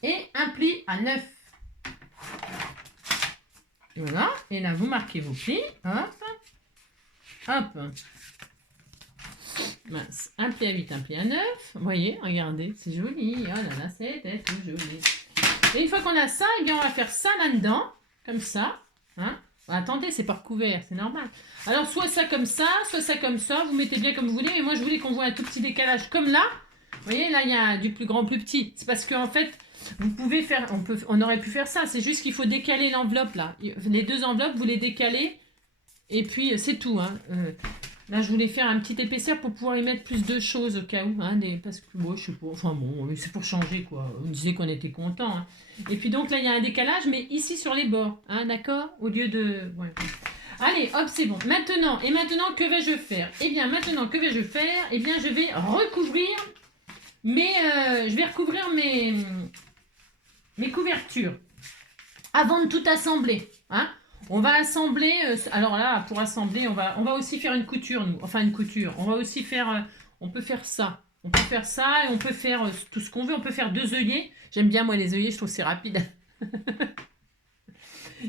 et un pli à 9. Voilà. Et là, vous marquez vos plis. Hop. Hop. Mince. Un pli à 8, un pli à 9. Vous voyez, regardez, c'est joli. Oh là là, c'était tout joli. Et une fois qu'on a ça, eh bien, on va faire ça là-dedans. Comme ça. Hein? Attendez, c'est pas recouvert, c'est normal. Alors, soit ça comme ça, soit ça comme ça. Vous mettez bien comme vous voulez. Mais moi, je voulais qu'on voit un tout petit décalage comme là. Vous voyez, là, il y a du plus grand, plus petit. C'est parce qu'en fait, vous pouvez faire... On aurait pu faire ça. C'est juste qu'il faut décaler l'enveloppe, là. Les deux enveloppes, vous les décalez. Et puis, c'est tout. Hein. Là, je voulais faire un petit épaisseur pour pouvoir y mettre plus de choses au cas où. Hein, parce que, bon, je sais pas. Enfin, bon, c'est pour changer, quoi. On disait qu'on était content. Hein. Et puis, donc, là, il y a un décalage, mais ici, sur les bords. Hein, d'accord? Au lieu de... Ouais. Allez, hop, c'est bon. Maintenant, que vais-je faire? Eh bien, maintenant, que vais-je faire? Eh bien, je vais recouvrir je vais recouvrir mes couvertures. Avant de tout assembler. Hein? On va assembler, alors là, pour assembler, on va aussi faire une couture, nous. Enfin, une couture. On va aussi faire, on peut faire ça. On peut faire ça et on peut faire tout ce qu'on veut. On peut faire 2 œillets. J'aime bien, moi, les œillets, je trouve que c'est rapide.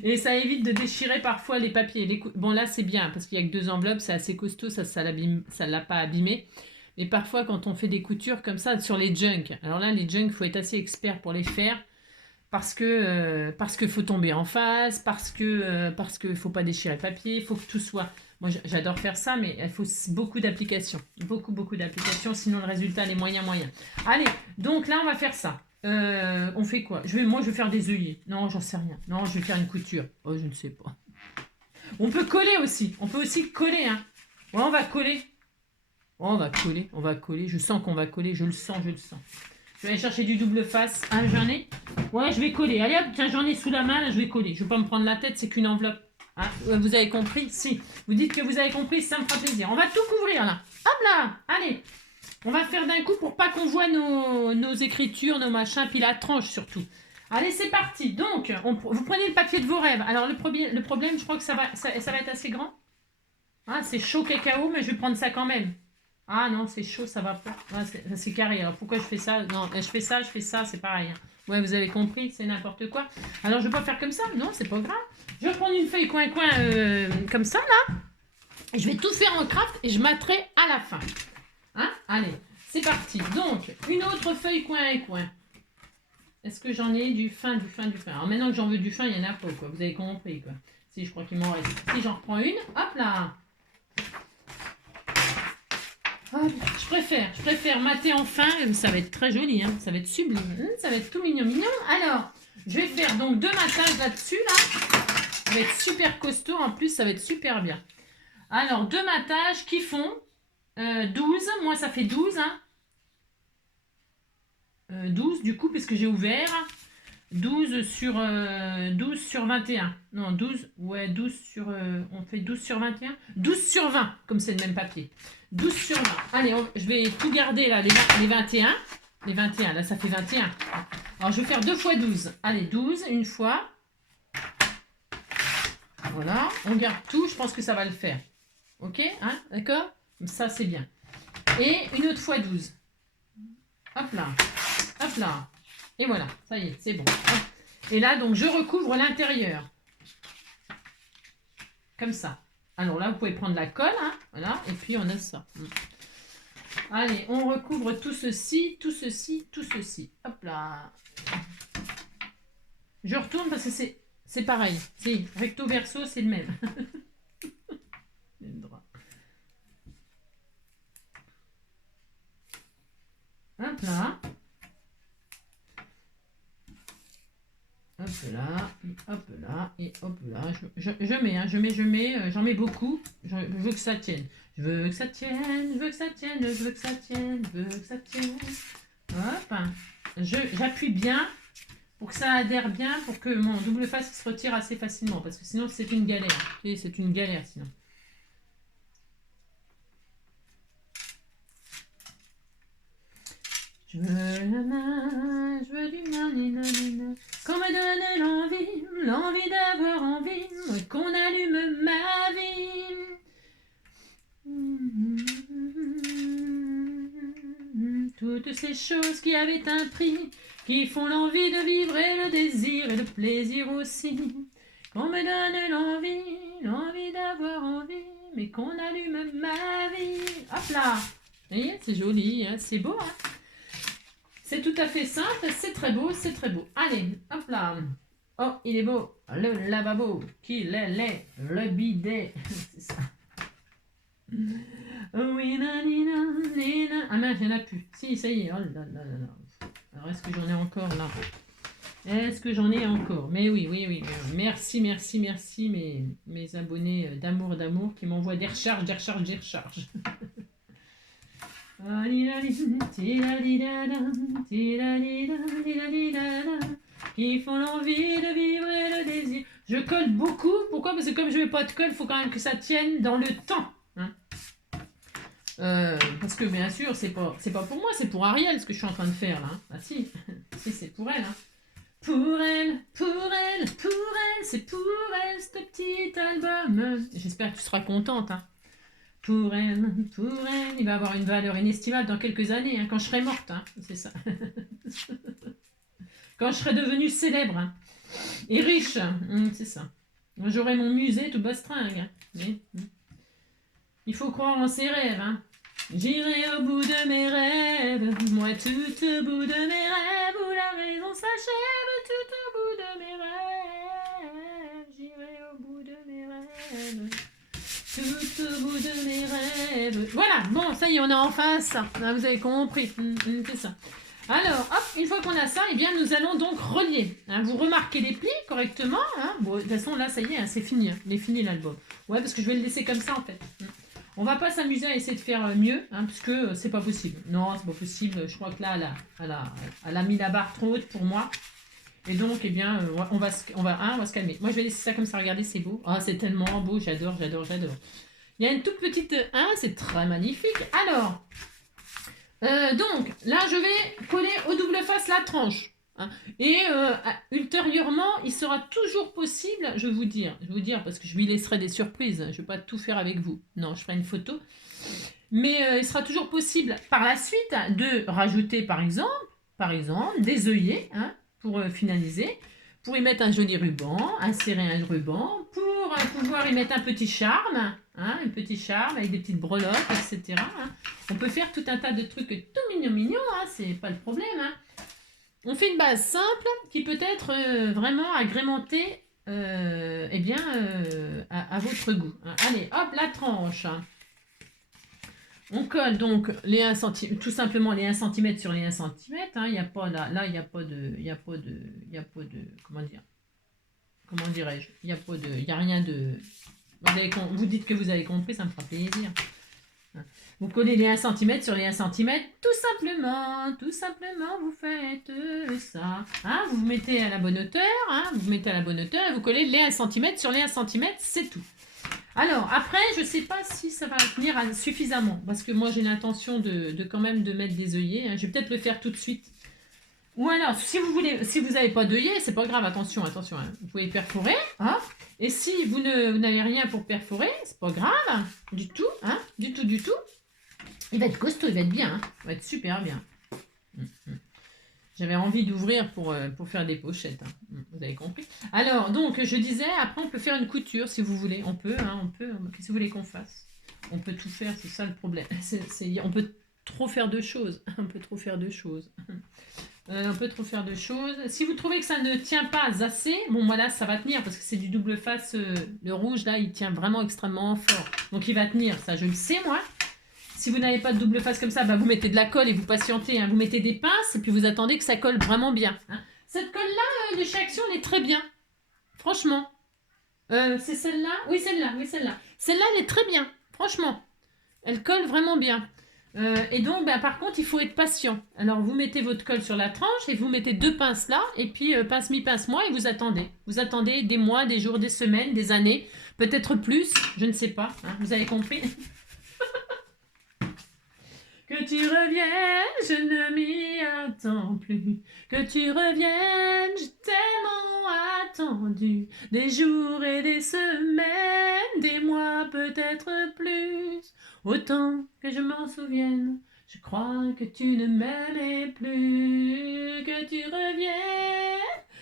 Et ça évite de déchirer parfois les papiers. Bon, là, c'est bien, parce qu'il n'y a que 2 enveloppes, c'est assez costaud, ça ne l'a pas abîmé. Mais parfois, quand on fait des coutures comme ça, sur les junks, alors là, les junks, il faut être assez expert pour les faire. Parce que faut tomber en face, parce que faut pas déchirer le papier, il faut que tout soit... Moi, j'adore faire ça, mais il faut beaucoup d'applications. Beaucoup d'applications, sinon le résultat est moyen. Allez, donc là, on va faire ça. On fait quoi? Moi, je vais faire des œillets. Non, j'en sais rien. Non, je vais faire une couture. Oh, je ne sais pas. On peut coller aussi. On peut aussi coller, hein. Ouais, on va coller. Oh, on va coller. Je sens qu'on va coller. Je le sens. Je vais aller chercher du double face. Hein, j'en ai. Ouais, je vais coller. Allez hop, tiens, j'en ai sous la main, là, je vais coller. Je ne vais pas me prendre la tête, c'est qu'une enveloppe. Hein, vous avez compris? Si. Vous dites que vous avez compris, ça me fera plaisir. On va tout couvrir, là. Hop là, allez. On va faire d'un coup pour pas qu'on voit nos écritures, nos machins, puis la tranche surtout. Allez, c'est parti. Donc, vous prenez le papier de vos rêves. Alors, le problème, je crois que ça va être assez grand. Hein, c'est chaud cacao, mais je vais prendre ça quand même. Ah non, c'est chaud, ça va pas. Ah, c'est carré. Alors pourquoi je fais ça? Non, je fais ça, c'est pareil. Hein. Ouais, vous avez compris, c'est n'importe quoi. Alors je vais pas faire comme ça. Non, c'est pas grave. Je vais prendre une feuille coin-coin comme ça, là. Et je vais tout faire en craft et je m'atterai à la fin. Hein? Allez, c'est parti. Donc, une autre feuille coin-coin. Est-ce que j'en ai du fin? Alors maintenant que j'en veux du fin, il y en a pas, quoi. Vous avez compris, quoi. Si, je crois qu'il m'en reste. Si j'en reprends une, hop là. Je préfère mater en fin, ça va être très joli, hein. Ça va être sublime, ça va être tout mignon. Alors, je vais faire donc 2 matages là-dessus, là. Ça va être super costaud, en plus, ça va être super bien. Alors, 2 matages qui font 12, moi ça fait 12, hein. 12 du coup, puisque j'ai ouvert. 12 sur 21. Non, 12, ouais, 12 sur... on fait 12 sur 21. 12 sur 20, comme c'est le même papier. 12 sur 20. Allez, je vais tout garder là, les 21. Les 21, là, ça fait 21. Alors, je vais faire 2 fois 12. Allez, 12, une fois. Voilà, on garde tout, je pense que ça va le faire. Ok, hein, d'accord? Ça, c'est bien. Et une autre fois 12. Hop là. Hop là. Et voilà, ça y est, c'est bon. Et là, donc, je recouvre l'intérieur. Comme ça. Alors là, vous pouvez prendre la colle, hein, voilà, et puis on a ça. Allez, on recouvre tout ceci. Hop là. Je retourne parce que c'est pareil. Si, recto verso, c'est le même. Hop là. Hop là, et hop là. Je mets, j'en mets beaucoup. Je veux que ça tienne. Je veux que ça tienne. Hop. J'appuie bien pour que ça adhère bien, pour que mon double face se retire assez facilement. Parce que sinon, c'est une galère. C'est une galère sinon. Je veux la main, je veux du nanana. Qu'on me donne l'envie, l'envie d'avoir envie, qu'on allume ma vie. Toutes ces choses qui avaient un prix, qui font l'envie de vivre et le désir et le plaisir aussi. Qu'on me donne l'envie, l'envie d'avoir envie, mais qu'on allume ma vie. Hop là! Vous voyez, c'est joli, hein, c'est beau, hein. C'est tout à fait simple, c'est très beau, c'est très beau. Allez, hop là. Oh, il est beau. Le lavabo, qu'il est, le bidet. C'est ça. Oui, nanina, nina. Ah mince, il n'y en a plus. Si, ça y est. Oh là là là là. Alors, est-ce que j'en ai encore là? Est-ce que j'en ai encore? Mais oui, oui, oui. Merci, merci, merci, mes abonnés d'amour qui m'envoient des recharges, des recharges, des recharges. Qui font l'envie de vivre et le désir. Je colle beaucoup. Pourquoi? Parce que comme je ne mets pas de colle, il faut quand même que ça tienne dans le temps. Hein, parce que bien sûr, c'est pas pour moi, c'est pour Ariel ce que je suis en train de faire là. Ah si, si c'est pour elle. Hein. Pour elle, c'est pour elle ce petit album. J'espère que tu seras contente. Hein. Pour elle, il va avoir une valeur inestimable dans quelques années, hein, quand je serai morte, hein, c'est ça. Quand je serai devenue célèbre hein, et riche, c'est ça. J'aurai mon musée tout bastringue. Hein, mais, il faut croire en ses rêves. Hein. J'irai au bout de mes rêves, moi tout au bout de mes rêves, où la raison s'achève, tout au bout de mes rêves. J'irai au bout de mes rêves. Tout au bout de mes rêves. Voilà, bon, ça y est, on est en face. Ah, vous avez compris, c'est ça. Alors, hop, une fois qu'on a ça, eh bien, nous allons donc relier. Hein, vous remarquez les plis correctement. Hein. Bon, de toute façon, là, ça y est, hein, c'est fini. Hein, il est fini l'album. Ouais, parce que je vais le laisser comme ça, en fait. On va pas s'amuser à essayer de faire mieux, hein, parce que c'est pas possible. Non, c'est pas possible. Je crois que là, elle a mis la barre trop haute pour moi. Et donc, eh bien, on va se calmer. Moi, je vais laisser ça comme ça. Regardez, c'est beau. Ah, c'est tellement beau. J'adore. Il y a une toute petite... c'est très magnifique. Alors, donc, là, je vais coller au double face la tranche. Hein, et ultérieurement, il sera toujours possible, je vais vous dire, parce que je lui laisserai des surprises. Je ne vais pas tout faire avec vous. Non, je ferai une photo. Mais il sera toujours possible, par la suite, de rajouter, par exemple, des œillets, hein, pour finaliser, pour y mettre un joli ruban, insérer un ruban, pour pouvoir y mettre un petit charme, hein, avec des petites breloques, etc. Hein. On peut faire tout un tas de trucs tout mignon, hein, c'est pas le problème. Hein. On fait une base simple qui peut être vraiment agrémentée à votre goût. Hein. Allez, hop, la tranche. On colle donc les 1 cm, tout simplement les 1 cm sur les 1 cm. Hein. Il n'y a pas là, il n'y a pas de, comment dirais-je, il n'y a rien de, vous dites que vous avez compris, ça me fera plaisir. Vous collez les 1 cm sur les 1 cm, tout simplement, vous faites ça. Hein, vous vous mettez à la bonne hauteur, et vous collez les 1 cm sur les 1 cm, c'est tout. Alors, après, je ne sais pas si ça va tenir suffisamment, parce que moi, j'ai l'intention de quand même de mettre des œillets. Hein. Je vais peut-être le faire tout de suite. Ou alors, si vous n'avez pas d'œillets, c'est pas grave, attention, hein. Vous pouvez perforer. Hein. Et si vous n'avez rien pour perforer, c'est pas grave, du tout, hein, du tout. Il va être costaud, il va être bien, hein. Il va être super bien. J'avais envie d'ouvrir pour faire des pochettes. Hein. Vous avez compris. Alors, donc, je disais, après, on peut faire une couture, si vous voulez. On peut. Qu'est-ce que vous voulez qu'on fasse? On peut tout faire, c'est ça le problème. On peut trop faire de choses. On peut trop faire de choses. Si vous trouvez que ça ne tient pas assez, bon, voilà, ça va tenir, parce que c'est du double face. Le rouge, là, il tient vraiment extrêmement fort. Donc, il va tenir. Ça, je le sais, moi. Si vous n'avez pas de double face comme ça, bah vous mettez de la colle et vous patientez. Hein. Vous mettez des pinces et puis vous attendez que ça colle vraiment bien. Hein. Cette colle-là de chez Action, elle est très bien. Franchement. C'est celle-là? Oui, celle-là. Celle-là, elle est très bien. Franchement. Elle colle vraiment bien. Et donc, bah, par contre, il faut être patient. Alors, vous mettez votre colle sur la tranche et vous mettez 2 pinces là. Et puis, pince mi, pince moi et vous attendez. Vous attendez des mois, des jours, des semaines, des années. Peut-être plus. Je ne sais pas. Hein. Vous avez compris? Que Que tu reviennes, je ne m'y attends plus. Que tu reviennes, j'ai tellement attendu. Des jours et des semaines, des mois peut-être plus. Autant que je m'en souvienne, je crois que tu ne m'aimais plus. Que tu reviennes,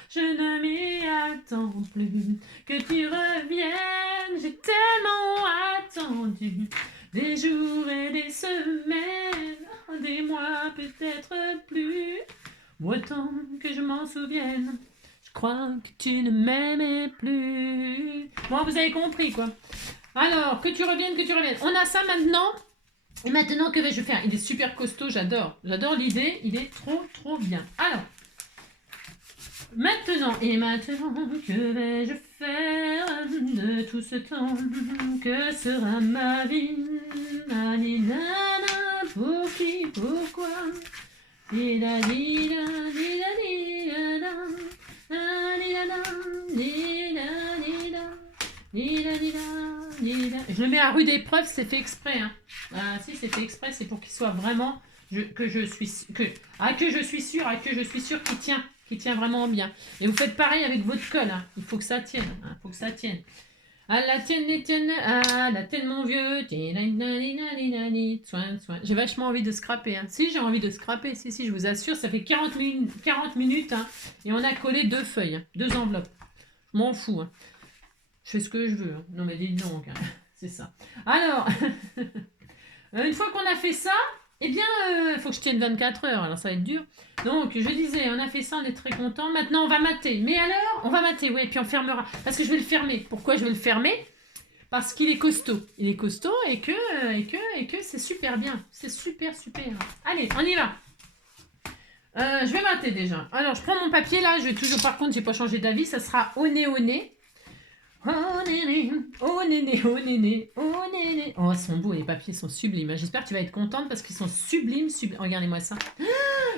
je ne m'y attends plus. Que tu reviennes, j'ai tellement attendu. Des jours et des semaines, des mois peut-être plus. Autant que je m'en souvienne, je crois que tu ne m'aimais plus. Bon, vous avez compris quoi. Alors, que tu reviennes, que tu reviennes. On a ça maintenant. Et maintenant, que vais-je faire? Il est super costaud, j'adore. J'adore l'idée, il est trop bien. Alors, maintenant, que vais-je faire de tout ce temps? Que sera ma vie? Pour qui, pourquoi? Je le mets à rude épreuve, c'est fait exprès. Hein. Si c'est fait exprès, c'est pour qu'il soit vraiment que je suis sûr qu'il tient vraiment bien. Et vous faites pareil avec votre colle. Hein. Il faut que ça tienne. Hein. Faut que ça tienne. À la tienne, les tiennes, à la tienne, mon vieux. Soin. J'ai vachement envie de scraper. Hein. Si, j'ai envie de scraper. Si, je vous assure, ça fait 40 minutes. Hein, et on a collé 2 feuilles, hein, 2 enveloppes. Je m'en fous. Hein. Je fais ce que je veux. Hein. Non, mais dites donc. Hein. C'est ça. Alors, une fois qu'on a fait ça, eh bien, il faut que je tienne 24 heures. Alors, ça va être dur. Donc, je disais, on a fait ça, on est très content. Maintenant, on va mater. Mais alors, on va mater, oui, et puis on fermera. Parce que je vais le fermer. Pourquoi je vais le fermer? Parce qu'il est costaud. Il est costaud et que c'est super bien. C'est super. Allez, on y va. Je vais mater déjà. Alors, je prends mon papier là. Je vais toujours, par contre, j'ai pas changé d'avis. Ça sera au nez. Oh néné, oh néné, oh néné, oh néné. Oh, ils sont beaux, les papiers sont sublimes. J'espère que tu vas être contente parce qu'ils sont sublimes. Regardez-moi ça.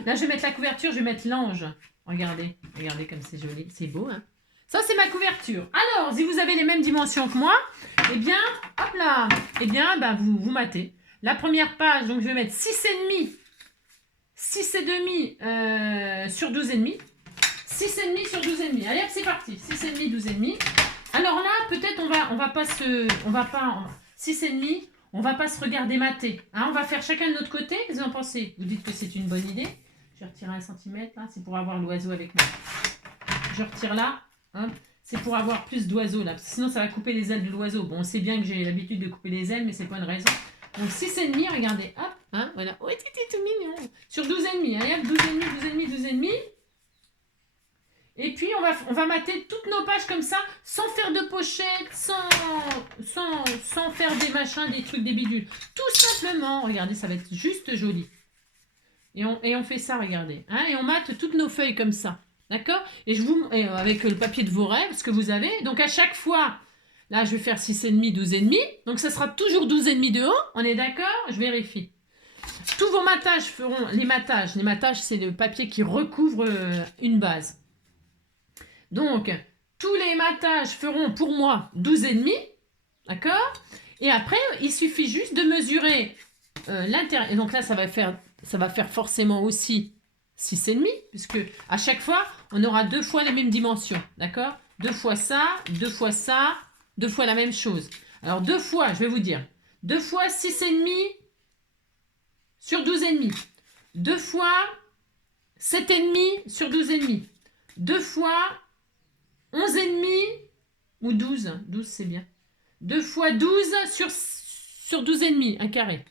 Là, je vais mettre la couverture, je vais mettre l'ange. Regardez comme c'est joli. C'est beau, hein? Ça, c'est ma couverture. Alors, si vous avez les mêmes dimensions que moi, eh bien, hop là. Eh bien, bah, vous matez. La première page, donc je vais mettre 6,5. 6,5 sur 12,5. 6,5 sur 12,5. Allez, hop, c'est parti. 6,5, 12,5. Alors là, peut-être on va pas 6,5, on va pas se regarder mater. Hein, on va faire chacun de notre côté. Qu'est-ce que vous en pensez? Vous dites que c'est une bonne idée. Je vais retirer 1 centimètre, là, c'est pour avoir l'oiseau avec moi. Je retire là, hein, c'est pour avoir plus d'oiseaux là. Sinon, ça va couper les ailes de l'oiseau. Bon, on sait bien que j'ai l'habitude de couper les ailes, mais c'est pas une raison. Donc 6,5, regardez, hop, hein, voilà. Oh, c'est tout mignon. Sur 12,5, allez hop, 12,5. Et puis, on va mater toutes nos pages comme ça, sans faire de pochette, sans faire des machins, des trucs, des bidules. Tout simplement, regardez, ça va être juste joli. Et on fait ça, regardez. Hein, et on mate toutes nos feuilles comme ça. D'accord? Et avec le papier de vos rêves, ce que vous avez. Donc, à chaque fois, là, je vais faire 6,5, 12,5. Donc, ça sera toujours 12,5 de haut. On est d'accord? Je vérifie. Tous vos matages feront... Les matages, c'est le papier qui recouvre une base. Donc, tous les matages feront pour moi 12,5, d'accord? Et après, il suffit juste de mesurer l'intérieur. Et donc là, ça va faire forcément aussi 6,5, puisque à chaque fois, on aura 2 fois les mêmes dimensions, d'accord? 2 fois ça, 2 fois ça, 2 fois la même chose. Alors 2 fois, je vais vous dire, 2 fois 6,5 sur 12,5. 2 fois 7,5 sur 12,5. 2 fois 11,5 ou 12. 12, c'est bien. 2 fois 12 sur 12,5, un carré.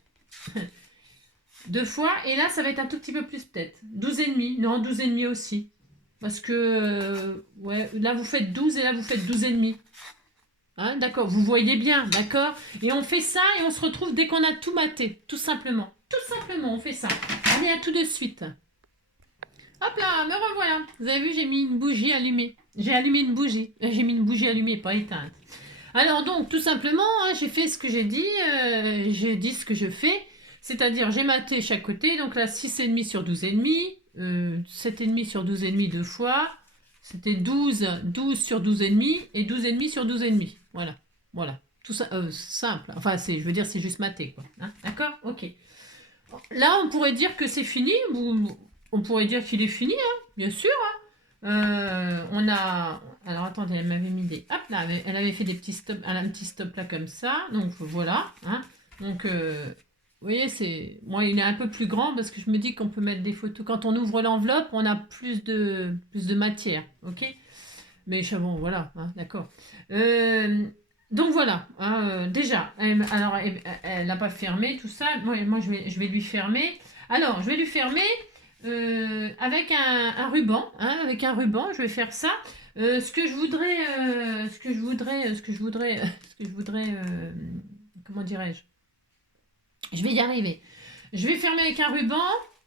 2 fois, et là, ça va être un tout petit peu plus peut-être. 12,5. Non, 12,5 aussi. Parce que, ouais, là, vous faites 12 et là, vous faites 12,5. Hein, d'accord, vous voyez bien, d'accord? Et on fait ça et on se retrouve dès qu'on a tout maté, tout simplement. Tout simplement, on fait ça. Allez, à tout de suite. Hop là, me revoilà. Vous avez vu, j'ai mis une bougie allumée. J'ai allumé une bougie. J'ai mis une bougie allumée, pas éteinte. Alors donc, tout simplement, hein, j'ai fait ce que j'ai dit. J'ai dit ce que je fais. C'est-à-dire, j'ai maté chaque côté. Donc là, 6,5 sur 12,5. 7,5 sur 12,5 2 fois. C'était 12 sur 12,5 et 12,5 sur 12,5. Voilà. Tout ça, simple. Enfin, je veux dire, c'est juste maté, quoi. Hein, d'accord? Ok. Là, on pourrait dire que c'est fini, ou on pourrait dire qu'il est fini, hein, bien sûr. On a... Alors, attendez, elle m'avait mis des... Hop, là, elle avait fait des petits stops, un petit stop là, comme ça. Donc, voilà. Hein. Donc, vous voyez, c'est... Moi, il est un peu plus grand parce que je me dis qu'on peut mettre des photos. Quand on ouvre l'enveloppe, on a plus de matière, ok? Mais bon, voilà, hein, d'accord. Donc voilà, hein, déjà, alors elle n'a pas fermé tout ça. Moi je vais lui fermer. Alors, je vais lui fermer avec un ruban, hein, avec un ruban. Je vais faire ça. Ce que je voudrais, comment dirais-je? Je vais y arriver. Je vais fermer avec un ruban.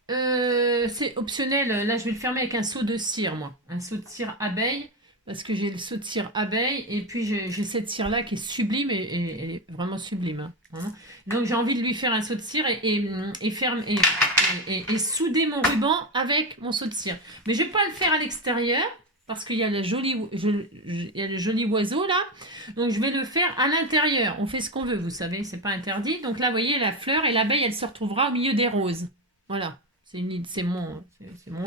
C'est optionnel. Là, je vais le fermer avec un seau de cire, moi. Un seau de cire abeille. Parce que j'ai le seau de cire abeille. Et puis, j'ai cette cire-là qui est sublime. Et elle est vraiment sublime. Hein, vraiment. Donc, j'ai envie de lui faire un seau de cire et souder mon ruban avec mon seau de cire. Mais je ne vais pas le faire à l'extérieur. Parce qu'il y a le joli oiseau là. Donc je vais le faire à l'intérieur. On fait ce qu'on veut, vous savez, c'est pas interdit. Donc là, vous voyez, la fleur et l'abeille, elle se retrouvera au milieu des roses. Voilà, c'est mon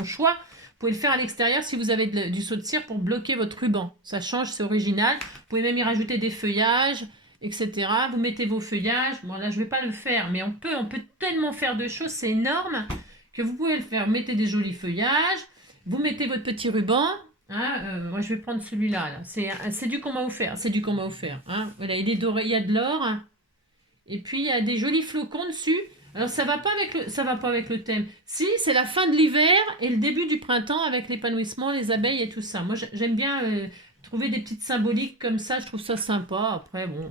choix. Vous pouvez le faire à l'extérieur si vous avez du saut de cire pour bloquer votre ruban. Ça change, c'est original. Vous pouvez même y rajouter des feuillages, etc. Vous mettez vos feuillages. Bon là, je vais pas le faire, mais on peut tellement faire de choses, c'est énorme, que vous pouvez le faire. Vous mettez des jolis feuillages. Vous mettez votre petit ruban. Hein, moi, je vais prendre celui-là. Là. C'est du qu'on m'a offert. C'est du qu'on m'a offert. Hein. Voilà, il est doré, il y a de l'or. Hein. Et puis, il y a des jolis flocons dessus. Alors, ça va pas avec le thème. Si, c'est la fin de l'hiver et le début du printemps avec l'épanouissement, les abeilles et tout ça. Moi, j'aime bien trouver des petites symboliques comme ça. Je trouve ça sympa. Après, bon.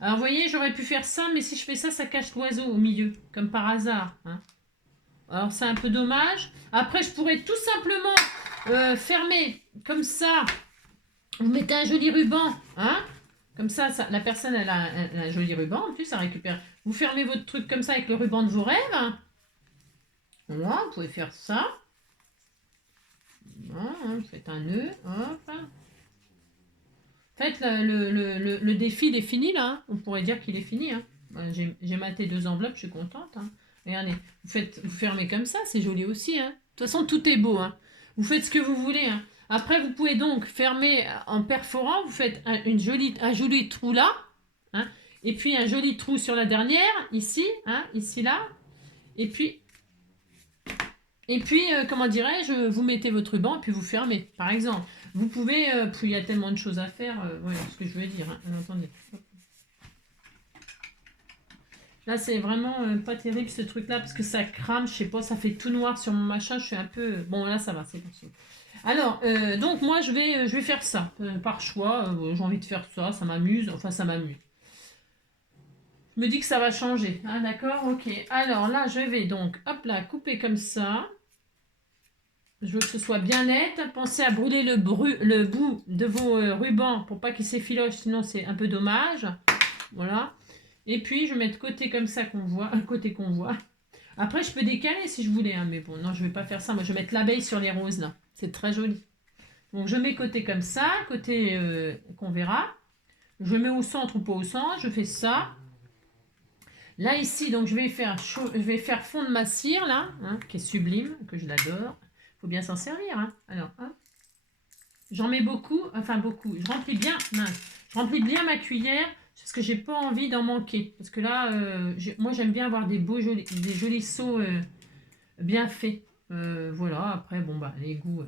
Alors, vous voyez, j'aurais pu faire ça, mais si je fais ça, ça cache l'oiseau au milieu, comme par hasard. Hein. Alors, c'est un peu dommage. Après, je pourrais tout simplement fermer comme ça. Vous mettez un joli ruban, hein? Comme ça, la personne elle a un joli ruban. En plus, ça récupère. Vous fermez votre truc comme ça avec le ruban de vos rêves. Voilà, vous pouvez faire ça. Voilà, vous faites un nœud. Hop. En fait, le défi il est fini là. Hein. On pourrait dire qu'il est fini. Hein. J'ai maté 2 enveloppes, je suis contente. Hein. Regardez, vous fermez comme ça, c'est joli aussi. Hein. De toute façon, tout est beau. Hein. Vous faites ce que vous voulez. Hein. Après, vous pouvez donc fermer en perforant. Vous faites un joli trou là. Hein, et puis un joli trou sur la dernière, ici. Hein, ici, là. Et puis comment dirais-je, vous mettez votre ruban et puis vous fermez. Par exemple, vous pouvez... il y a tellement de choses à faire. Voilà ce que je veux dire. Hein. Attendez. Là, c'est vraiment pas terrible ce truc-là parce que ça crame, je sais pas, ça fait tout noir sur mon machin. Je suis un peu... Bon, là, ça va, c'est bon. Alors, donc moi, je vais faire ça. Par choix, j'ai envie de faire ça, ça m'amuse. Enfin, ça m'amuse. Je me dis que ça va changer. Ah, d'accord, ok. Alors là, je vais donc, hop là, couper comme ça. Je veux que ce soit bien net. Pensez à brûler le bout de vos rubans pour pas qu'ils s'effilochent, sinon c'est un peu dommage. Voilà. Et puis, je vais mettre côté comme ça qu'on voit, un côté qu'on voit. Après, je peux décaler si je voulais, hein, mais bon, non, je vais pas faire ça. Moi, je vais mettre l'abeille sur les roses, là. C'est très joli. Donc, je mets côté comme ça, côté qu'on verra. Je mets au centre ou pas au centre, je fais ça. Là, ici, donc, je vais faire fondre ma cire, là, hein, qui est sublime, que je l'adore. Il faut bien s'en servir, hein. Alors, hop. J'en mets beaucoup, enfin beaucoup. Je remplis bien ma cuillère. Parce que j'ai pas envie d'en manquer. Parce que là, moi j'aime bien avoir des jolis seaux bien faits. Voilà, après, bon bah, les goûts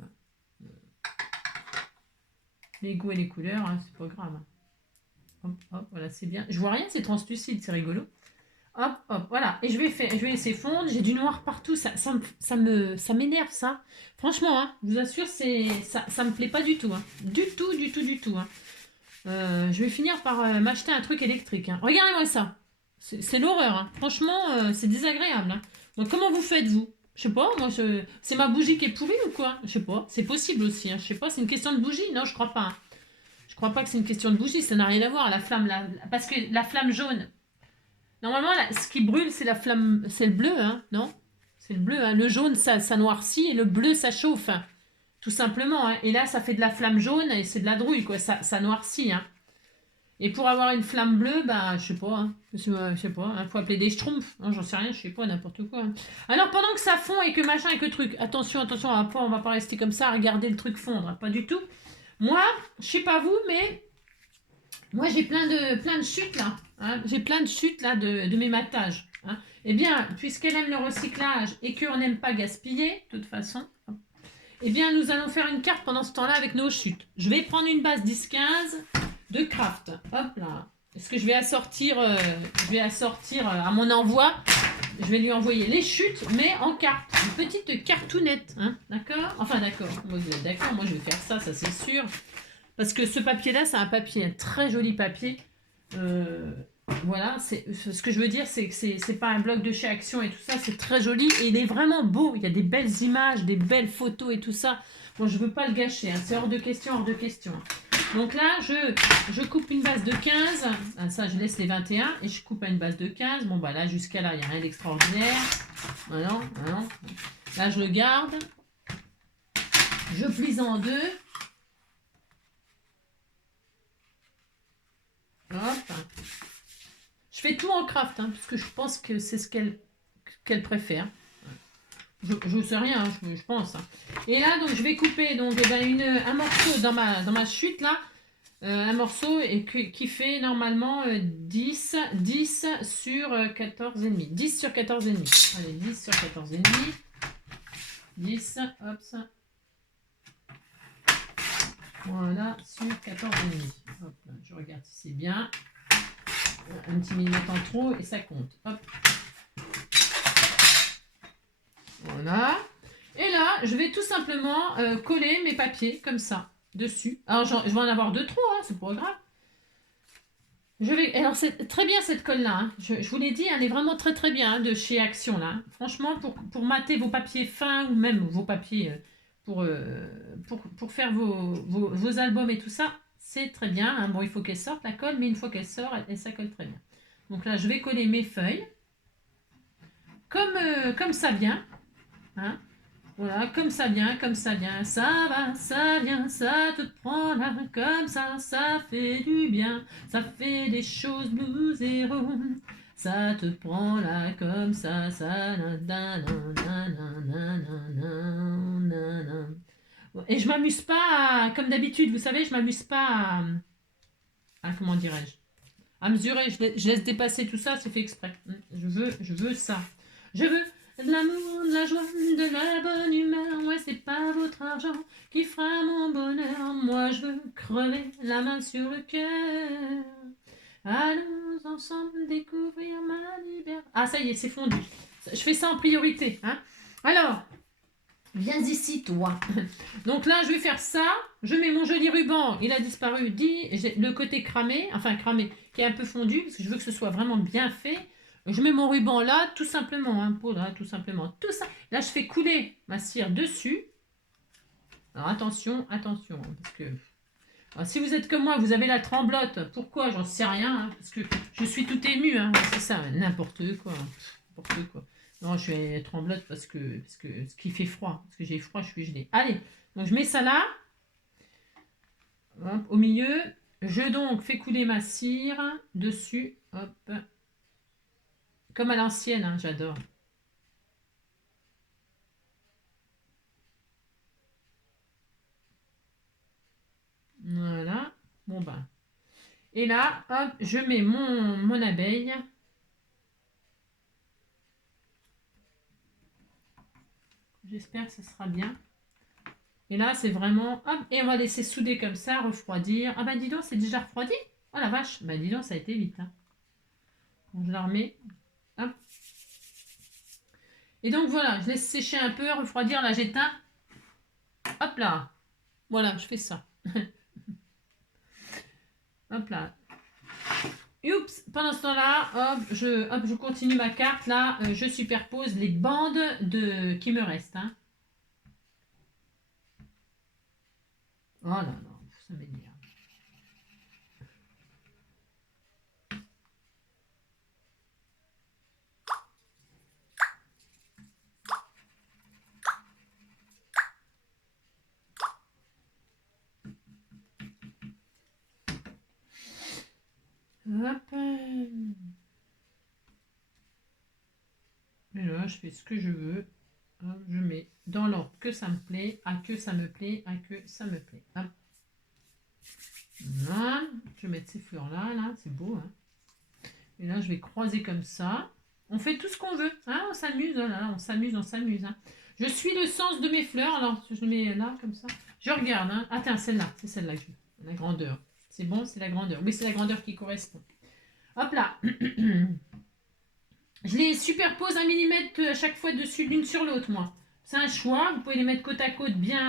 et les couleurs, hein, c'est pas grave. Hein. Hop, hop, voilà, c'est bien. Je vois rien, c'est translucide, c'est rigolo. Hop, hop, voilà. Et je vais laisser fondre. J'ai du noir partout. Ça m'énerve, ça. Franchement, hein, je vous assure, ça me plaît pas du tout. Hein. Du tout. Hein. Je vais finir par m'acheter un truc électrique. Hein. Regardez-moi ça. C'est l'horreur. Hein. Franchement, c'est désagréable. Hein. Donc, comment vous faites, vous? Je sais pas. Moi, c'est ma bougie qui est pourrie ou quoi? Je sais pas. C'est possible aussi. Hein. Je sais pas. C'est une question de bougie? Non, je crois pas. Hein. Je crois pas que c'est une question de bougie. Ça n'a rien à voir. La flamme, parce que la flamme jaune. Normalement, ce qui brûle, c'est la flamme. C'est le bleu, hein? Non? C'est le bleu. Hein. Le jaune, ça noircit et le bleu, ça chauffe. Hein. Tout simplement. Hein. Et là, ça fait de la flamme jaune et c'est de la drouille, quoi. Ça noircit. Hein. Et pour avoir une flamme bleue, bah, je sais pas, hein. Je sais pas, hein, faut appeler des schtroumpfs, hein, j'en sais rien, je sais pas, n'importe quoi, hein. Alors pendant que ça fond et que machin et que truc, attention, attention, on va pas rester comme ça à regarder le truc fondre, hein, pas du tout. Moi, je sais pas vous, mais moi j'ai plein de chutes là, hein, j'ai plein de chutes là de mes matages, hein. Eh bien, puisqu'elle aime le recyclage et qu'on n'aime pas gaspiller, de toute façon, eh bien, nous allons faire une carte pendant ce temps-là avec nos chutes. Je vais prendre une base 10-15 de craft. Hop là. Est-ce que je vais assortir à mon envoi, je vais lui envoyer les chutes, mais en carte. Une petite cartoonette. Hein, d'accord? Enfin, d'accord. D'accord, moi je vais faire ça, ça c'est sûr. Parce que ce papier-là, c'est un papier, un très joli papier. Euh, voilà, ce que je veux dire, c'est que c'est pas un bloc de chez Action et tout ça, c'est très joli et il est vraiment beau. Il y a des belles images, des belles photos et tout ça. Bon, je veux pas le gâcher, hein, c'est hors de question, hors de question. Donc là, je coupe une base de 15. Ah, ça, je laisse les 21 et je coupe à une base de 15. Bon, bah là, jusqu'à là, il n'y a rien d'extraordinaire. Voilà, voilà. Là, je le garde. Je plie en deux. Hop. Je fais tout en craft, hein, parce que je pense que c'est ce qu'elle préfère. Je sais rien, hein, je pense. Hein. Et là, donc, je vais couper donc, eh ben, un morceau dans ma chute, là. Un morceau qui fait normalement 10 sur 14,5. 10 sur 14,5. Allez, 10 sur 14,5. 10, hop, ça. Voilà, sur 14,5. Hop, là, je regarde si c'est bien. Un petit millimètre en trop et ça compte. Hop. Voilà. Et là, je vais tout simplement coller mes papiers comme ça, dessus. Alors, je vais en avoir deux trop, hein, c'est pas grave. Alors, c'est très bien cette colle-là. Hein. Je vous l'ai dit, elle est vraiment très très bien hein, de chez Action. Là. Franchement, pour mater vos papiers fins ou même vos papiers pour faire vos albums et tout ça, c'est très bien. Hein. Bon, il faut qu'elle sorte la colle, mais une fois qu'elle sort, ça colle très bien. Donc là, je vais coller mes feuilles comme ça vient. Hein. Voilà, comme ça vient, ça va, ça vient, ça te prend là, comme ça fait du bien, ça fait des choses blue zéro, ça te prend là, comme ça, et je m'amuse pas, comme d'habitude, vous savez, je m'amuse pas comment dirais-je, à mesurer, je laisse dépasser tout ça, c'est fait exprès. Je veux ça. Je veux de l'amour, de la joie, de la bonne humeur. Ouais, c'est pas votre argent qui fera mon bonheur. Moi, je veux crever la main sur le cœur. Allons ensemble découvrir ma liberté. Ah, ça y est, c'est fondu. Je fais ça en priorité. Hein. Alors, viens ici, toi. Donc là, je vais faire ça. Je mets mon joli ruban. Il a disparu. Le côté cramé, enfin cramé, qui est un peu fondu, parce que je veux que ce soit vraiment bien fait. Je mets mon ruban là, tout simplement. Hein, là, tout simplement. Tout ça. Là, je fais couler ma cire dessus. Alors attention, attention. Hein, parce que alors, si vous êtes comme moi, vous avez la tremblote. Pourquoi? J'en sais rien. Hein, parce que je suis tout émue. Hein, c'est ça, n'importe quoi. N'importe quoi. Non, je suis tremblote parce que ce qui fait froid. Parce que j'ai froid, je suis gelée. Allez, donc je mets ça là. Hop, au milieu. Je donc fais couler ma cire dessus. Hop. Comme à l'ancienne, hein, j'adore. Voilà. Bon ben. Et là, hop, je mets mon abeille. J'espère que ce sera bien. Et là, c'est vraiment... Hop, et on va laisser souder comme ça, refroidir. Ah bah dis donc, c'est déjà refroidi. Oh la vache. Bah dis donc, ça a été vite. Hein. Bon, je la remets. Hop. Et donc voilà, je laisse sécher un peu, refroidir. Là, j'éteins. Hop là. Voilà, je fais ça. Hop là. Oups, pendant ce temps-là, hop, je continue ma carte. Là, je superpose les bandes qui me restent. Hein. Oh là là, ça m'énerve. Hop. Et là, je fais ce que je veux. Hop, je mets dans l'ordre que ça me plaît, à que ça me plaît, à que ça me plaît. Hop. Voilà. Je vais mettre ces fleurs-là, là, c'est beau. Hein. Et là, je vais croiser comme ça. On fait tout ce qu'on veut. Hein, on s'amuse, là, on s'amuse, on s'amuse. Hein. Je suis le sens de mes fleurs. Alors, je mets là, comme ça. Je regarde. Hein. Ah, tiens, celle-là. C'est celle-là que je veux. La grandeur. C'est bon, c'est la grandeur. Oui, c'est la grandeur qui correspond. Hop là. Je les superpose 1 millimètre à chaque fois dessus, l'une sur l'autre, moi. C'est un choix. Vous pouvez les mettre côte à côte, bien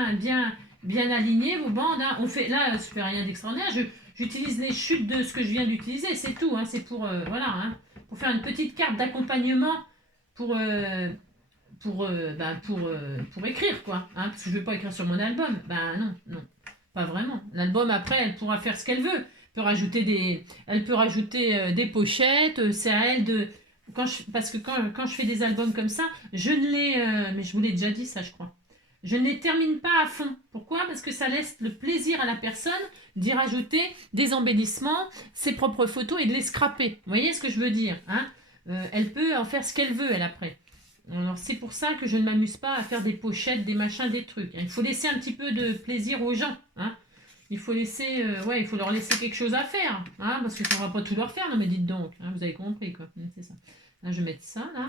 alignés, vos bandes. Hein. On fait, là, je ne fais rien d'extraordinaire. J'utilise les chutes de ce que je viens d'utiliser, c'est tout. Hein. C'est pour, voilà, hein, pour faire une petite carte d'accompagnement pour écrire, quoi. Hein, parce que je ne vais pas écrire sur mon album. Ben non, non, pas vraiment. L'album, après, elle pourra faire ce qu'elle veut. Elle peut rajouter des pochettes. C'est à elle de... parce que quand je fais des albums comme ça, je ne les... mais je vous l'ai déjà dit ça, je crois. Je ne les termine pas à fond. Pourquoi? Parce que ça laisse le plaisir à la personne d'y rajouter des embellissements, ses propres photos et de les scraper. Vous voyez ce que je veux dire, hein? Elle peut en faire ce qu'elle veut, elle, après. Alors, c'est pour ça que je ne m'amuse pas à faire des pochettes, des machins, des trucs. Il faut laisser un petit peu de plaisir aux gens, hein? Il faut laisser, il faut leur laisser quelque chose à faire, hein, parce que ça ne va pas tout leur faire, non mais dites donc, hein, vous avez compris, quoi. C'est ça. Là, je vais mettre ça, là.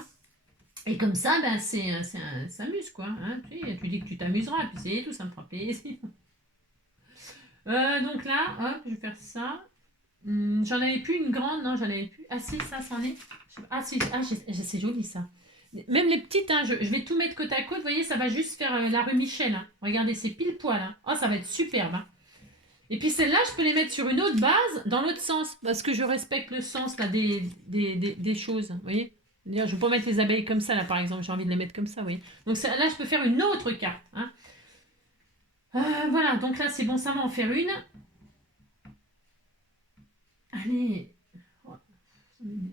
Et comme ça, ben, s'amuse, quoi. Hein. Tu dis que tu t'amuseras, puis c'est tout, ça me fera plaisir. Donc là, hop, je vais faire ça. J'en avais plus une grande, non, j'en avais plus. Ah si, ça, c'en est. Ah si, c'est joli, ça. Même les petites, hein, je vais tout mettre côte à côte, vous voyez, ça va juste faire la rue Michel. Hein. Regardez, c'est pile poil. Hein. Oh, ça va être superbe. Hein. Et puis celle-là, je peux les mettre sur une autre base, dans l'autre sens, parce que je respecte le sens là, des choses, vous voyez. Je ne vais pas mettre les abeilles comme ça, là, par exemple, j'ai envie de les mettre comme ça, vous voyez. Donc là, je peux faire une autre carte. Hein. Voilà, donc là, c'est bon, ça va en faire une. Allez. Oh, ça m'énerve.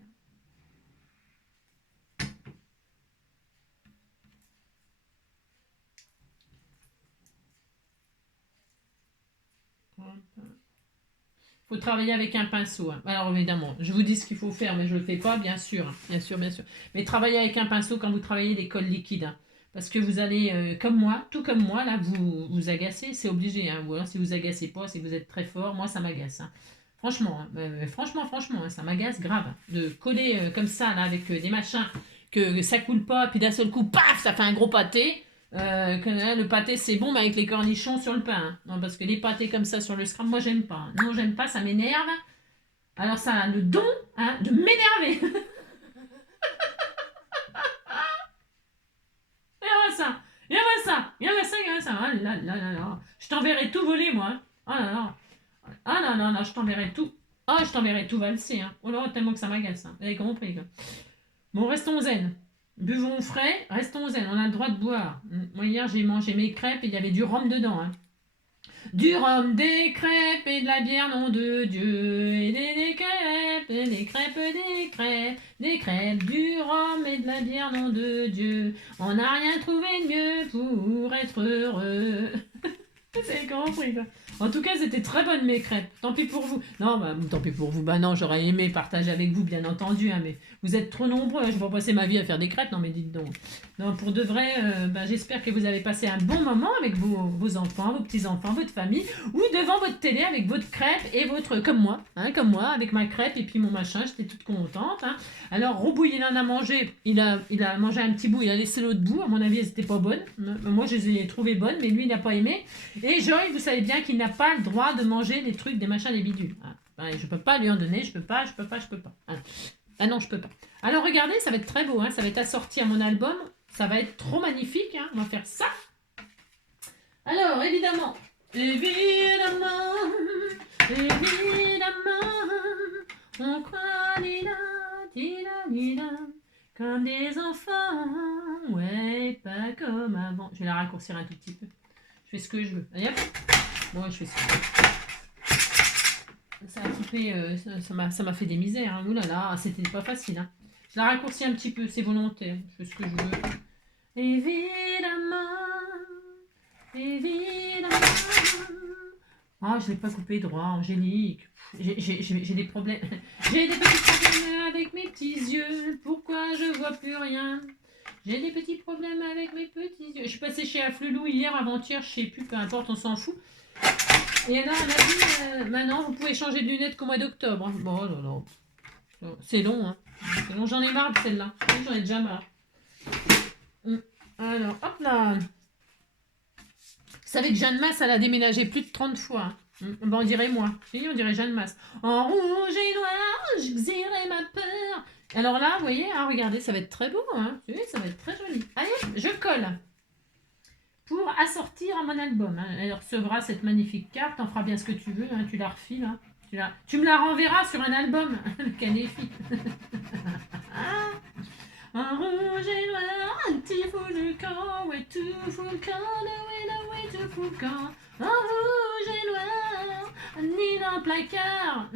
Faut travailler avec un pinceau. Hein. Alors évidemment, je vous dis ce qu'il faut faire, mais je ne le fais pas, bien sûr. Hein. Bien sûr, bien sûr. Mais travaillez avec un pinceau quand vous travaillez des colles liquides. Hein. Parce que vous allez, comme moi, tout comme moi, là, vous agacez, c'est obligé. Hein. Ou alors si vous agacez pas, si vous êtes très fort, moi ça m'agace. Hein. Franchement, hein. Franchement, hein, ça m'agace grave. Hein. De coller comme ça, là, avec des machins, que ça coule pas, puis d'un seul coup, paf, ça fait un gros pâté. Le pâté c'est bon mais avec les cornichons sur le pain. Hein. Non, parce que les pâtés comme ça sur le scrap, moi j'aime pas. Non, j'aime pas, ça m'énerve. Alors ça a le don hein, de m'énerver. Regarde ça, regarde ça, regarde ça, regarde ça. Ah là là là là. Je t'enverrai tout voler moi. Hein. Oh là là. Ah non, non, non, je t'enverrai tout. Ah, je t'enverrai tout valser. Hein. Oh là, tellement que ça m'agace. Hein. Vous avez compris. Quoi. Bon, restons zen. Buvons frais, restons zen, on a le droit de boire. Moi hier j'ai mangé mes crêpes et il y avait du rhum dedans. Hein. Du rhum, des crêpes et de la bière, nom de Dieu. Et des crêpes, et des crêpes, des crêpes, du rhum et de la bière, nom de Dieu. On n'a rien trouvé de mieux pour être heureux. Vous avez compris quoi. En tout cas, c'était très bonne mes crêpes. Tant pis pour vous. Non, bah, tant pis pour vous. Bah non, j'aurais aimé partager avec vous, bien entendu. Hein, mais vous êtes trop nombreux. Je vais pas passer ma vie à faire des crêpes. Non, mais dites donc. Non, pour de vrai, j'espère que vous avez passé un bon moment avec vos enfants, vos petits-enfants, votre famille, ou devant votre télé avec votre crêpe et votre... Comme moi, avec ma crêpe et puis mon machin. J'étais toute contente. Hein. Alors, Robou, il en a mangé. Il a mangé un petit bout. Il a laissé l'autre bout. À mon avis, elles n'étaient pas bonnes. Moi, je les ai trouvées bonnes, mais lui, il n'a pas aimé. Et Joy, vous savez bien qu'il n'a pas le droit de manger des trucs, des machins, des bidules. Hein. Je peux pas lui en donner, je peux pas. Hein. Ah non, je peux pas. Alors regardez, ça va être très beau, hein. Ça va être assorti à mon album. Ça va être trop magnifique, hein. On va faire ça. Alors, évidemment, on croit comme des enfants, ouais, pas comme avant. Je vais la raccourcir un tout petit peu. Je fais ce que je veux. Allez hop. Bon, je fais ce que je veux. Ça a coupé, ça m'a fait des misères. Hein. Ouh là là, c'était pas facile. Hein. Je la raccourcis un petit peu, c'est volontaire. Je fais ce que je veux. Évidemment, Ah, je l'ai pas coupé droit, Angélique. J'ai des problèmes. J'ai des petits problèmes avec mes petits yeux. Pourquoi je vois plus rien? J'ai des petits problèmes avec mes petits yeux. Je suis passée chez Afflelou hier, avant-hier, je sais plus, peu importe, on s'en fout. Et alors, elle a dit, maintenant, vous pouvez changer de lunettes qu'au mois d'octobre. Hein. Bon, non, non. C'est long, hein. C'est long, j'en ai marre de celle-là. J'en ai déjà marre. Alors, hop là. Vous savez que Jeanne Masse, elle a déménagé plus de 30 fois. Hein. Ben, on dirait moi. Oui, on dirait Jeanne Masse. En rouge et noir, j'exilerai ma peur. Alors là, vous voyez, hein, regardez, ça va être très beau. Hein. Oui, ça va être très joli. Allez, je colle. Pour assortir à mon album. Hein. Elle recevra cette magnifique carte. T'en feras bien ce que tu veux. Hein. Tu la refiles. Hein. Tu me la renverras sur un album. Canéfi. En rouge et noir, un petit fou du camp, ouais, tout fou le camp, ouais, tout fou le camp. En rouge et noir, ni dans le placard.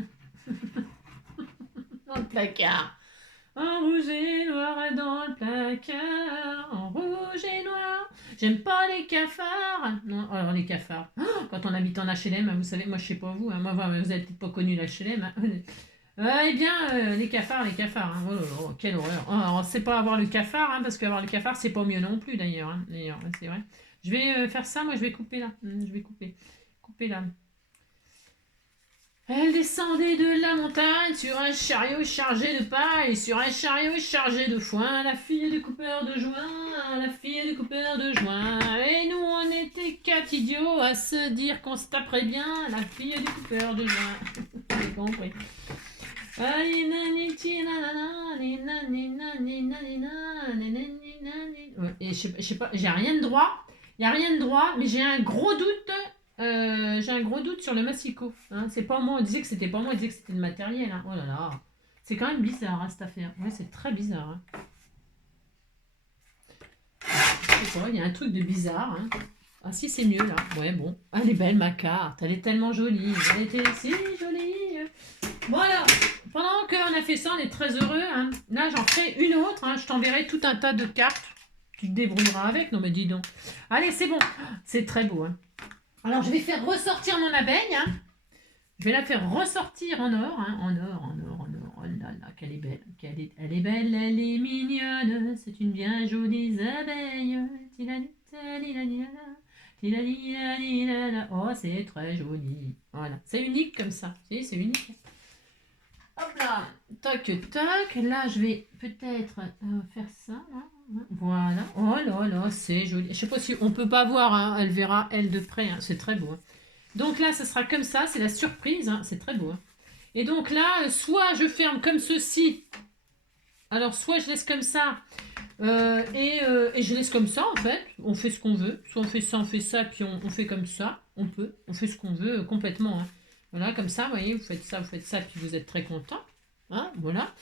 Dans le placard. En rouge et noir, dans le placard. En rouge et noir. J'aime pas les cafards. Non, alors les cafards. Oh, quand on habite en HLM, vous savez, moi je sais pas vous, hein, moi vous avez peut-être pas connu l'HLM. Hein. Eh bien, les cafards. Hein. Oh là là, quelle horreur. Alors, c'est pas avoir le cafard, hein, parce qu'avoir le cafard, c'est pas mieux non plus d'ailleurs. Hein. D'ailleurs, c'est vrai. Je vais faire ça, moi je vais couper là. Je vais couper. Couper là. Elle descendait de la montagne sur un chariot chargé de paille, sur un chariot chargé de foin, la fille du coupeur de joint, la fille du coupeur de joint. Et nous, on était quatre idiots à se dire qu'on se taperait bien, la fille du coupeur de joint. J'ai compris. Et je sais pas, j'ai rien de droit. Il n'y a rien de droit, mais j'ai un gros doute. J'ai un gros doute sur le massicot. Hein. C'est pas moi, on disait que c'était pas moi, on disait que c'était le matériel. Hein. Oh là là. C'est quand même bizarre hein, cette affaire. Ouais, c'est très bizarre. Hein. Je sais pas, il y a un truc de bizarre. Hein. Ah si, c'est mieux là. Ouais, bon. Elle est belle ma carte. Elle est tellement jolie. Elle était si jolie. Voilà. Pendant qu'on a fait ça, on est très heureux. Hein. Là, j'en ferai une autre. Hein. Je t'enverrai tout un tas de cartes. Tu te débrouilleras avec. Non, mais dis donc. Allez, c'est bon. C'est très beau. Hein. Alors, je vais faire ressortir mon abeille. Hein. Je vais la faire ressortir en or. Hein. En or. Oh là là, qu'elle est belle. Elle est belle, elle est mignonne. C'est une bien jolie abeille. Oh, c'est très joli. Voilà. C'est unique comme ça. Si, c'est unique. Hop là, toc toc, là je vais peut-être faire ça, là. Voilà, oh là là, c'est joli. Je sais pas si on peut pas voir, hein. Elle verra elle de près, hein. C'est très beau. Hein. Donc là, ça sera comme ça, c'est la surprise, hein. C'est très beau. Hein. Et donc là, soit je ferme comme ceci, alors soit je laisse comme ça, et je laisse comme ça en fait, on fait ce qu'on veut, soit on fait ça, puis on fait comme ça, on fait ce qu'on veut complètement. Hein. Voilà, comme ça, vous voyez, vous faites ça, puis vous êtes très content. Hein, voilà.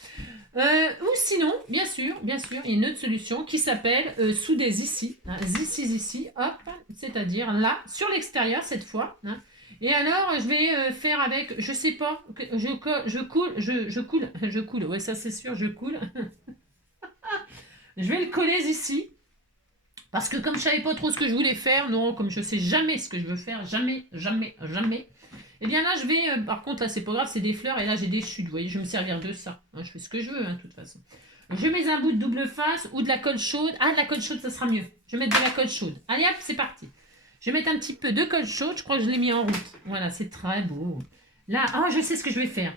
Ou sinon, bien sûr, il y a une autre solution qui s'appelle souder ici. Hein, ici, hop, c'est-à-dire là, sur l'extérieur cette fois. Hein, et alors, je vais faire avec, je sais pas, je coule, ouais, ça c'est sûr, je coule. Je vais le coller ici. Parce que comme je savais pas trop ce que je voulais faire, non, comme je sais jamais ce que je veux faire, jamais. Et bien là, je vais, par contre, là, c'est pas grave, c'est des fleurs, et là, j'ai des chutes, vous voyez, je vais me servir de ça. Hein, je fais ce que je veux, hein, de toute façon. Je mets un bout de double face ou de la colle chaude. Ah, de la colle chaude, ça sera mieux. Je vais mettre de la colle chaude. Allez, hop, c'est parti. Je vais mettre un petit peu de colle chaude, je crois que je l'ai mis en route. Voilà, c'est très beau. Là, je sais ce que je vais faire.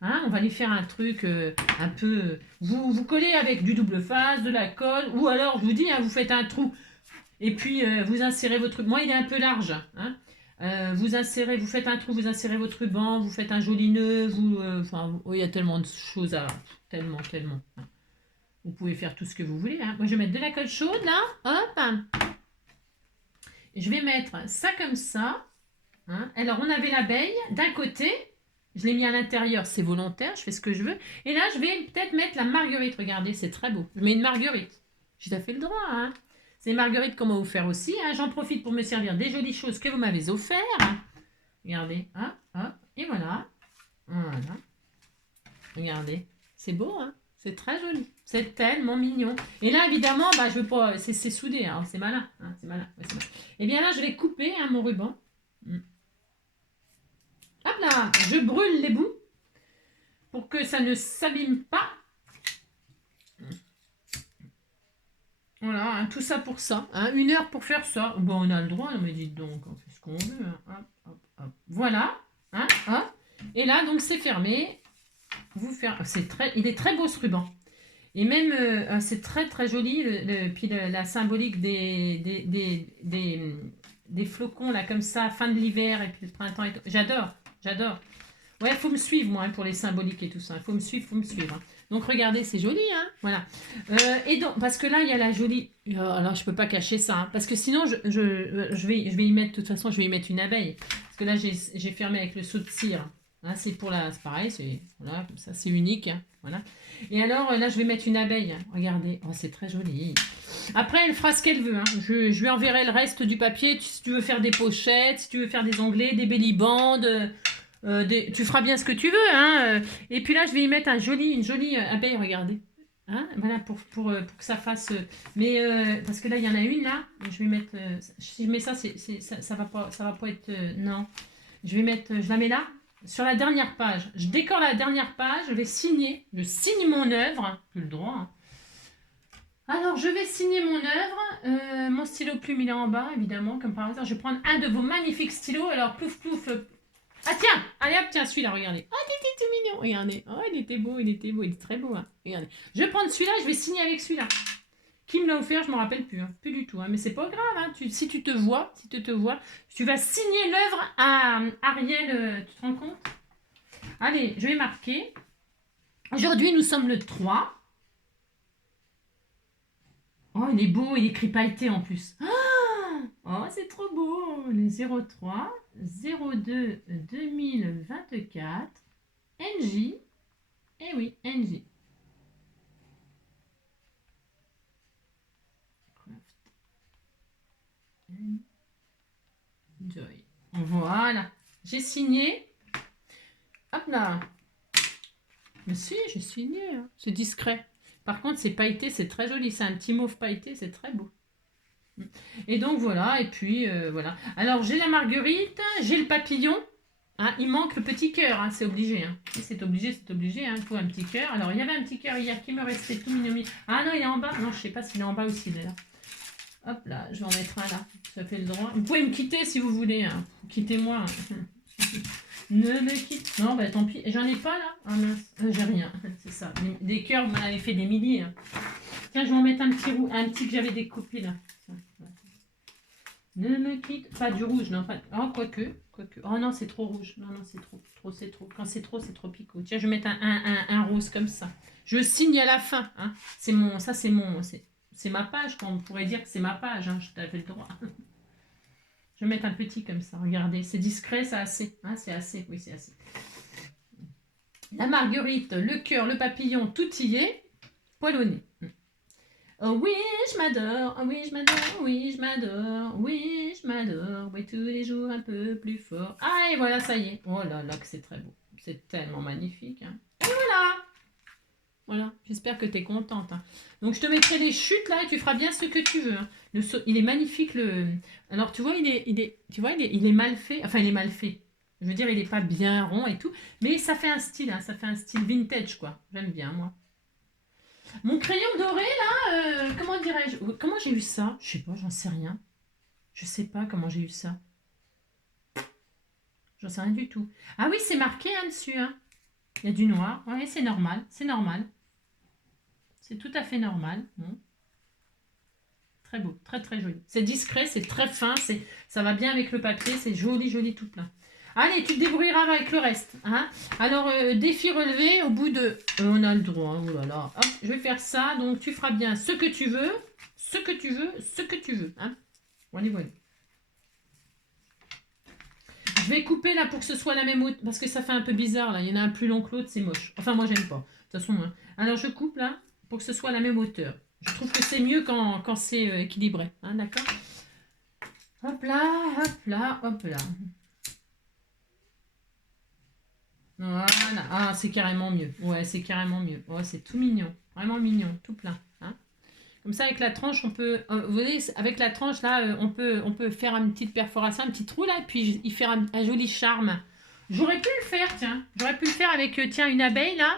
Hein, on va aller faire un truc un peu... Vous collez avec du double face, de la colle, ou alors, je vous dis, hein, vous faites un trou, et puis vous insérez votre... Moi, il est un peu large, hein. Vous faites un trou, vous insérez votre ruban, vous faites un joli nœud, il y a tellement de choses à... Tellement. Hein. Vous pouvez faire tout ce que vous voulez. Hein. Moi, je vais mettre de la colle chaude, là. Hop. Je vais mettre ça comme ça. Hein. Alors, on avait l'abeille d'un côté. Je l'ai mis à l'intérieur, c'est volontaire, je fais ce que je veux. Et là, je vais peut-être mettre la marguerite. Regardez, c'est très beau. Je mets une marguerite. J'ai tout à fait le droit, hein. C'est marguerite qu'on m'a offert aussi. Hein. J'en profite pour me servir des jolies choses que vous m'avez offert. Regardez. Hop. Et voilà. Voilà. Regardez. C'est beau, hein. C'est très joli. C'est tellement mignon. Et là, évidemment, je veux pas... C'est soudé, hein. C'est malin. Hein. C'est malin. Ouais, c'est malin. Et bien là, je vais couper hein, mon ruban. Hop là, je brûle les bouts pour que ça ne s'abîme pas. Voilà, hein, tout ça pour ça. Hein, 1 heure pour faire ça. Bon, on a le droit, mais dites donc, on fait ce qu'on veut. Hein. Hop, hop, hop. Voilà. Hein, hop. Et là, donc, c'est fermé. Il est très beau ce ruban. Et même, c'est très très joli. Puis la symbolique des flocons, là, comme ça, fin de l'hiver et puis le printemps. J'adore, j'adore. Ouais, il faut me suivre, moi, hein, pour les symboliques et tout ça. Il faut me suivre, hein. Donc, regardez, c'est joli, hein. Voilà. Et donc, parce que là, il y a la jolie... Oh, alors, je peux pas cacher ça, hein, parce que sinon, je vais y mettre, de toute façon, je vais y mettre une abeille. Parce que là, j'ai fermé avec le seau de cire. Hein, c'est pareil, voilà, comme ça, c'est unique. Hein, voilà. Et alors, là, je vais mettre une abeille. Hein. Regardez, oh, c'est très joli. Après, elle fera ce qu'elle veut. Hein. Je lui enverrai le reste du papier. Si tu veux faire des pochettes, si tu veux faire des onglets, des belly-bands... tu feras bien ce que tu veux. Hein. Et puis là, je vais y mettre une jolie abeille, regardez. Hein, voilà, pour que ça fasse... parce que là, il y en a une, là. Je vais mettre... si je mets ça, ça va pas être... non. Je la mets là, sur la dernière page. Je décore la dernière page, je vais signer. Je signe mon œuvre. Plus le droit. Hein. Alors, je vais signer mon œuvre. Mon stylo plume, il est en bas, évidemment, comme par hasard. Je vais prendre un de vos magnifiques stylos. Alors, plouf, plouf... Ah tiens, allez hop, tiens, celui-là, regardez. Oh, il était tout mignon, regardez. Oh, il était beau, il est très beau. Hein. Regardez. Je vais prendre celui-là, je vais signer avec celui-là. Qui me l'a offert, je ne me rappelle plus. Hein. Plus du tout, hein. Mais c'est pas grave. Hein. Si tu te vois, tu vas signer l'œuvre à Ariel, tu te rends compte? Allez, je vais marquer. Aujourd'hui, nous sommes le 3. Oh, il est beau, il est écrit pailleté en plus. Oh, c'est trop beau. Le 03 02 2024 NJ. Eh oui, NJ. Joy. Voilà. J'ai signé. Hop là. Mais si, j'ai signé. Hein. C'est discret. Par contre, c'est pailleté, c'est très joli. C'est un petit mauve pailleté, c'est très beau. Et donc voilà, et puis voilà. Alors j'ai la marguerite, j'ai le papillon. Hein, il manque le petit cœur, hein, c'est obligé. Hein. C'est obligé, hein, il faut un petit cœur. Alors il y avait un petit cœur hier qui me restait tout mignon. Ah non, il est en bas. Non, je sais pas s'il est en bas aussi, il est là. Hop là, je vais en mettre un là. Ça fait le droit. Vous pouvez me quitter si vous voulez. Hein. Quittez-moi. Hein. Ne me quitte. Non, bah tant pis. J'en ai pas là. Ah mince, j'ai rien. C'est ça. Des cœurs, vous m'en avez fait des milliers. Hein. Tiens, je vais en mettre un petit que j'avais découpé là. Ne me quitte pas du rouge, non pas. Oh, quoique. Oh non, c'est trop rouge. Non, c'est trop. Quand c'est trop picot. Tiens, je vais mettre un rose comme ça. Je signe à la fin. Hein. C'est ma page. Quand on pourrait dire que c'est ma page. Hein. Je t'avais le droit. Je vais mettre un petit comme ça. Regardez, c'est discret, c'est assez. Hein, c'est assez. Oui, c'est assez. La marguerite, le cœur, le papillon, tout y est. Poilonné. Oh oui, je m'adore, oh oui, je m'adore, oui, je m'adore, oui, je m'adore, oui, tous les jours un peu plus fort. Ah, et voilà, ça y est. Oh là là, que c'est très beau. C'est tellement magnifique. Hein. Et voilà. Voilà, j'espère que tu es contente. Hein. Donc, je te mettrai les chutes là et tu feras bien ce que tu veux. Hein. Il est magnifique. Alors, tu vois, il est mal fait. Enfin, il est mal fait. Je veux dire, il n'est pas bien rond et tout. Mais ça fait un style. Hein. Ça fait un style vintage, quoi. J'aime bien, moi. Mon crayon doré, là, comment dirais-je? Comment j'ai eu ça? Je sais pas, j'en sais rien. Je sais pas comment j'ai eu ça. J'en sais rien du tout. Ah oui, c'est marqué hein, dessus. Hein. Il y a du noir. Oui, c'est normal. C'est normal. C'est tout à fait normal. Très beau, très très joli. C'est discret, c'est très fin. Ça va bien avec le papier. C'est joli, joli tout plein. Allez, tu te débrouilleras avec le reste. Hein. Alors, défi relevé, au bout de... on a le droit, oh là là. Hop, je vais faire ça, donc tu feras bien ce que tu veux, ce que tu veux, ce que tu veux. Hein. Voilà, voilà. Je vais couper là pour que ce soit la même hauteur, parce que ça fait un peu bizarre là. Il y en a un plus long que l'autre, c'est moche. Enfin, moi, j'aime pas. De toute façon, hein. Alors je coupe là pour que ce soit la même hauteur. Je trouve que c'est mieux quand c'est équilibré. Hein, d'accord? Hop là, hop là, hop là. Voilà. Ah, c'est carrément mieux. Ouais, c'est carrément mieux. Ouais, c'est tout mignon. Vraiment mignon, tout plein. Hein. Comme ça, avec la tranche, on peut... vous voyez, avec la tranche, là, on peut faire une petite perforation, un petit trou, là, et puis y faire un joli charme J'aurais pu le faire, tiens. J'aurais pu le faire avec, tiens, une abeille, là.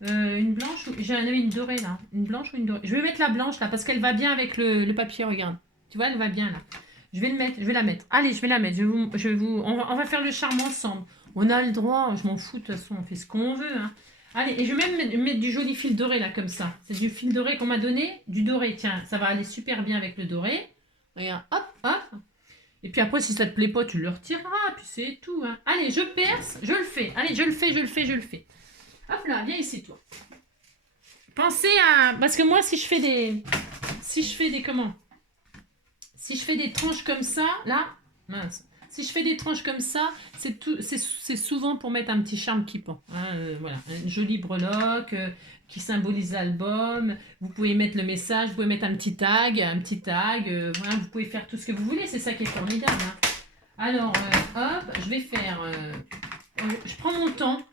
Une blanche, j'en avais une dorée, là. Une blanche ou une dorée. Je vais mettre la blanche, là, parce qu'elle va bien avec le papier, regarde. Tu vois, elle va bien, là. Je vais le mettre, je vais la mettre. Allez, je vais la mettre. On va faire le charme ensemble. On a le droit, je m'en fous, de toute façon, on fait ce qu'on veut, hein. Allez, et je vais même mettre du joli fil doré, là, comme ça. C'est du fil doré qu'on m'a donné. Du doré, tiens, ça va aller super bien avec le doré. Regarde, hop, hop. Et puis après, si ça te plaît pas, tu le retireras, puis c'est tout, hein. Allez, je perce, je le fais. Allez, je le fais, je le fais, je le fais. Hop là, viens ici, toi. Pensez à... Parce que moi, si je fais des... Comment? Si je fais des tranches comme ça, là... Mince. Si je fais des tranches comme ça, c'est souvent pour mettre un petit charme qui pend. Hein, voilà, une jolie breloque qui symbolise l'album. Vous pouvez mettre le message, vous pouvez mettre un petit tag. Voilà, vous pouvez faire tout ce que vous voulez. C'est ça qui est formidable. Hein. Alors, hop, je vais faire... je prends mon temps.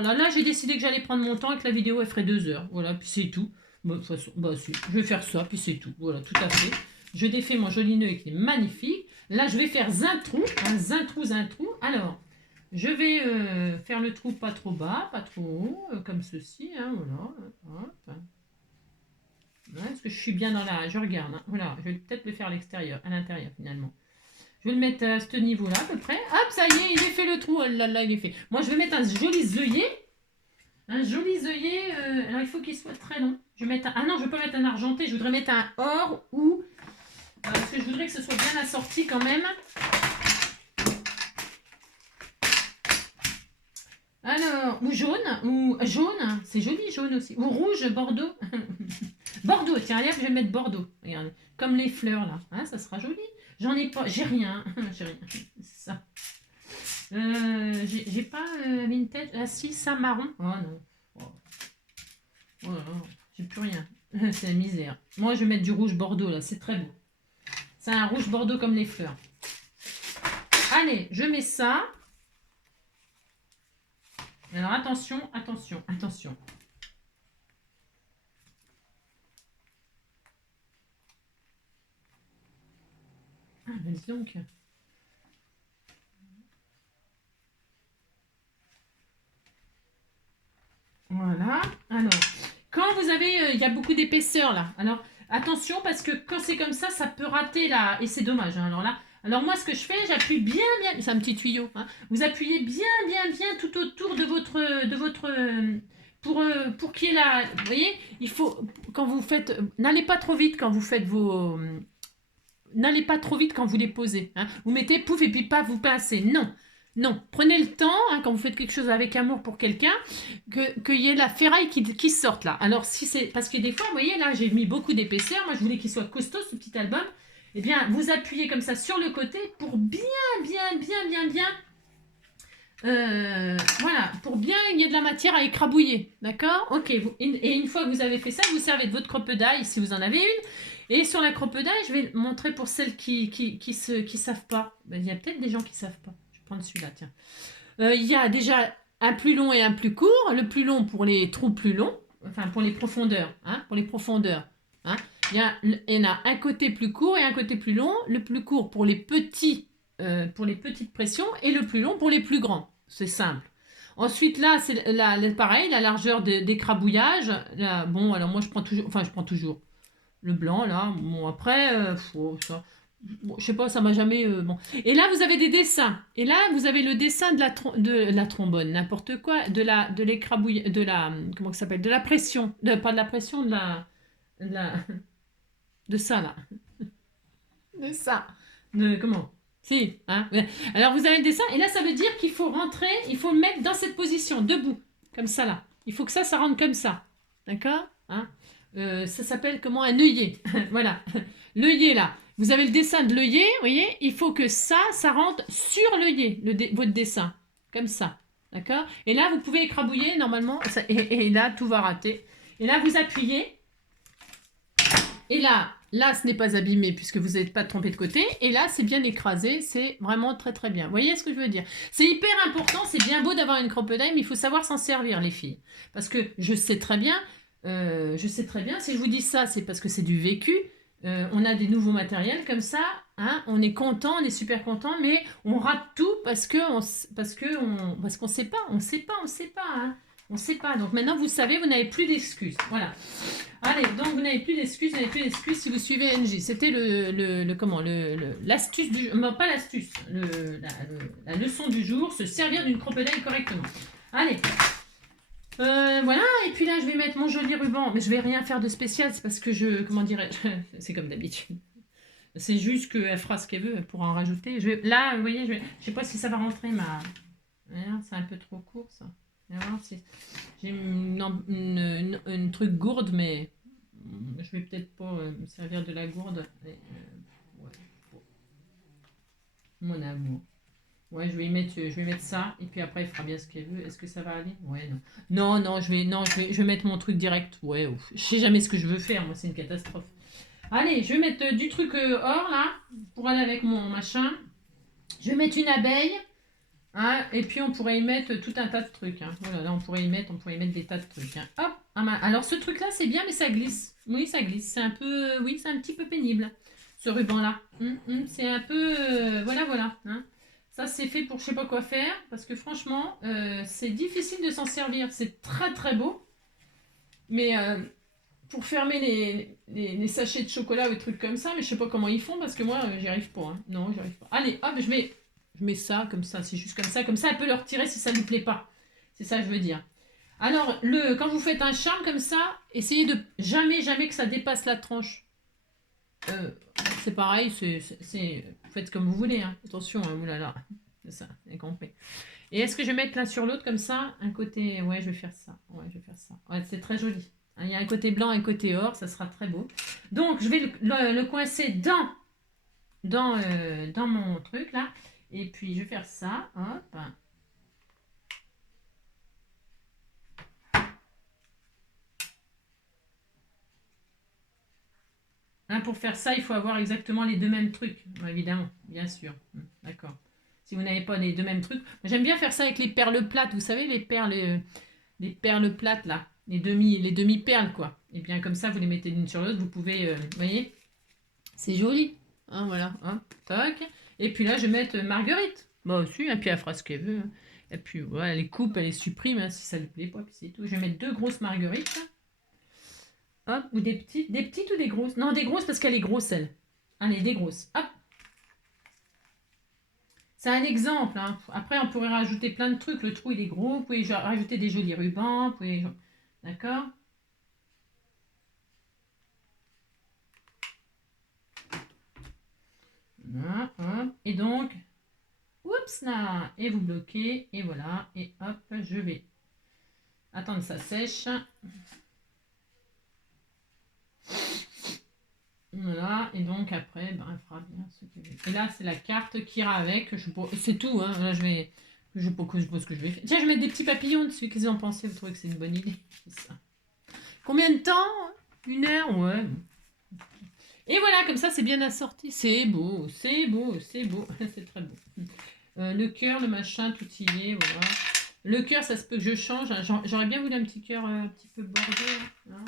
Là j'ai décidé que j'allais prendre mon temps et que la vidéo, elle ferait 2 heures. Voilà, puis c'est tout. Bon, de toute façon, bah, je vais faire ça, puis c'est tout. Voilà, tout à fait. Je défais mon joli nœud qui est magnifique. Là, je vais faire un trou. Alors, je vais faire le trou pas trop bas, pas trop haut, comme ceci. Hein, voilà. Hop. Ouais, est-ce que je suis bien dans la... Je regarde. Hein, voilà, je vais peut-être le faire à l'extérieur, à l'intérieur finalement. Je vais le mettre à ce niveau-là à peu près. Hop, ça y est, il est fait le trou. Oh là là, il est fait. Moi, je vais mettre un joli œillet. Un joli œillet. Alors, il faut qu'il soit très long. Je vais mettre un... Ah non, je ne veux pas mettre un argenté. Je voudrais mettre un or ou... parce que je voudrais que ce soit bien assorti quand même. Alors, ou jaune, c'est joli jaune aussi. Ou rouge, bordeaux. Bordeaux, tiens, allez, je vais mettre bordeaux. Regarde, comme les fleurs là. Hein, ça sera joli. J'en ai pas, j'ai rien. J'ai rien. Ça. J'ai pas vintage. Ah si, ça marron. Oh non. Oh là là, j'ai plus rien. C'est la misère. Moi, je vais mettre du rouge bordeaux là, c'est très beau. C'est un rouge bordeaux comme les fleurs. Allez, je mets ça. Alors attention. Ah, mais dis donc. Voilà. Alors, quand vous avez... Il y a beaucoup d'épaisseur là. Alors, attention parce que quand c'est comme ça, ça peut rater là. Et c'est dommage. Hein. Alors moi, ce que je fais, j'appuie bien. C'est un petit tuyau. Hein. Vous appuyez bien tout autour de votre pour qu'il y ait la... Vous voyez, il faut... Quand vous faites... N'allez pas trop vite quand vous faites vos... N'allez pas trop vite quand vous les posez. Hein. Vous mettez pouf et puis pas vous pincez. Non, prenez le temps, hein, quand vous faites quelque chose avec amour pour quelqu'un, qu'il y ait la ferraille qui sorte là. Alors, si c'est... Parce que des fois, vous voyez, là, j'ai mis beaucoup d'épaisseur. Moi, je voulais qu'il soit costaud, ce petit album. Eh bien, vous appuyez comme ça sur le côté pour bien... voilà, pour bien qu'il y ait de la matière à écrabouiller. D'accord? Ok. Et une fois que vous avez fait ça, vous servez de votre croppe d'ail, si vous en avez une. Et sur la croppe d'ail, je vais montrer pour celles qui savent pas. Ben, il y a peut-être des gens qui savent pas. Celui-là, tiens. Il y a déjà un plus long et un plus court. Le plus long pour les trous plus longs, enfin pour les profondeurs. Hein, pour les profondeurs. Hein. Il y en a un côté plus court et un côté plus long. Le plus court pour les petits, pour les petites pressions et le plus long pour les plus grands. C'est simple. Ensuite, là, c'est pareil, la largeur d'écrabouillage. Là, bon, alors moi, je prends toujours le blanc, là. Bon, après, ça... Bon, je sais pas, ça m'a jamais... bon. Et là, vous avez des dessins. Et là, vous avez le dessin de la trombone, n'importe quoi, de l'écrabouillage, de la... Comment ça s'appelle? De la pression. Pas de la pression, de ça, là. De ça. Comment? Si, hein? Alors, vous avez le dessin. Et là, ça veut dire qu'il faut rentrer, il faut le mettre dans cette position, debout. Comme ça, là. Il faut que ça rentre comme ça. D'accord? Hein? Ça s'appelle comment? Un œillet. Voilà. L'œillet, là. Vous avez le dessin de l'œillet, vous voyez, il faut que ça rentre sur l'œillet, votre dessin, comme ça, d'accord? Et là, vous pouvez écrabouiller, normalement, et là, tout va rater. Et là, vous appuyez, et là, ce n'est pas abîmé, puisque vous n'êtes pas trompé de côté, et là, c'est bien écrasé, c'est vraiment très très bien. Vous voyez ce que je veux dire? C'est hyper important, c'est bien beau d'avoir une croppe d'ail, mais il faut savoir s'en servir, les filles. Parce que je sais très bien, si je vous dis ça, c'est parce que c'est du vécu. on a des nouveaux matériels comme ça, hein, on est content, on est super content, mais on rate tout parce qu'on sait pas, hein, on sait pas. Donc maintenant vous savez, vous n'avez plus d'excuses. Voilà. Allez, donc vous n'avez plus d'excuses, si vous suivez NJ. C'était l'astuce du, non, pas l'astuce, la leçon du jour, se servir d'une crocodile correctement. Allez. Voilà, et puis là je vais mettre mon joli ruban, mais je vais rien faire de spécial, c'est parce que comment dirais-je, c'est comme d'habitude. C'est juste qu'elle fera ce qu'elle veut, elle pourra en rajouter. Là, vous voyez, je sais pas si ça va rentrer c'est un peu trop court ça. J'ai une truc gourde, mais je vais peut-être pas me servir de la gourde. Ouais. Mon amour. Ouais, je vais mettre ça, et puis après, elle fera bien ce qu'elle veut. Est-ce que ça va aller? Ouais, non. Non, je vais mettre mon truc direct. Ouais, ouf. Je sais jamais ce que je veux faire, moi, c'est une catastrophe. Allez, je vais mettre du truc or, là, pour aller avec mon machin. Je vais mettre une abeille, hein, et puis on pourrait y mettre tout un tas de trucs. Hein. Voilà, là, on pourrait y mettre des tas de trucs. Hein. Hop, alors ce truc-là, c'est bien, mais ça glisse. Oui, ça glisse. C'est un petit peu pénible, ce ruban-là. C'est un peu... voilà. Hein. Ça, c'est fait pour je sais pas quoi faire, parce que franchement, c'est difficile de s'en servir. C'est très très beau, mais pour fermer les sachets de chocolat ou des trucs comme ça, mais je sais pas comment ils font, parce que moi, j'y arrive pas. Hein. Non, j'y arrive pas. Allez, hop, je mets ça comme ça, c'est juste comme ça, elle peut le retirer si ça lui plaît pas. C'est ça que je veux dire. Alors, quand vous faites un charme comme ça, essayez de jamais que ça dépasse la tranche. C'est pareil, faites comme vous voulez, hein. Attention, hein, oulala, c'est ça, c'est compris. Et est-ce que je vais mettre l'un sur l'autre comme ça, un côté, ouais, je vais faire ça, ouais, c'est très joli. Il y a un côté blanc et un côté or, ça sera très beau. Donc, je vais le coincer dans mon truc là, et puis je vais faire ça, hop. Hein, pour faire ça, il faut avoir exactement les deux mêmes trucs. Bon, évidemment, bien sûr. D'accord. Si vous n'avez pas les deux mêmes trucs. J'aime bien faire ça avec les perles plates. Vous savez, les perles plates, là. Les demi-perles, quoi. Et bien, comme ça, vous les mettez l'une sur l'autre. Vous pouvez, vous voyez, c'est joli. Hein, voilà. Hein, toc. Et puis là, je vais mettre Marguerite. Moi aussi, et puis elle fera ce qu'elle veut. Hein. Et puis, voilà, les coupes, elle les supprime, hein, si ça ne lui plaît pas. Puis c'est tout. Je vais mettre 2 grosses marguerites. Hop, ou des petites ou des grosses? Non, des grosses parce qu'elle est grosse, elle. Allez, des grosses. Hop. C'est un exemple. Hein. Après, on pourrait rajouter plein de trucs. Le trou, il est gros. Vous pouvez rajouter des jolis rubans. Vous pouvez... D'accord? Voilà, hop. Et donc, oups là. Et vous bloquez. Et voilà. Et hop, je vais attendre que ça sèche. Voilà, et donc après, elle fera bien ce que je veux. Et là, c'est la carte qui ira avec. C'est tout, hein. Là, je suppose que je vais faire. Tiens, je vais mettre des petits papillons dessus. Qu'est-ce que vous en pensez? Vous trouvez que c'est une bonne idée? Ça. Combien de temps? 1 heure? Ouais. Et voilà, comme ça, c'est bien assorti. C'est beau. C'est très beau. Le cœur, le machin, tout y est, voilà. Le cœur, ça se peut que je change. Hein. J'aurais bien voulu un petit cœur un petit peu bordé. Hein.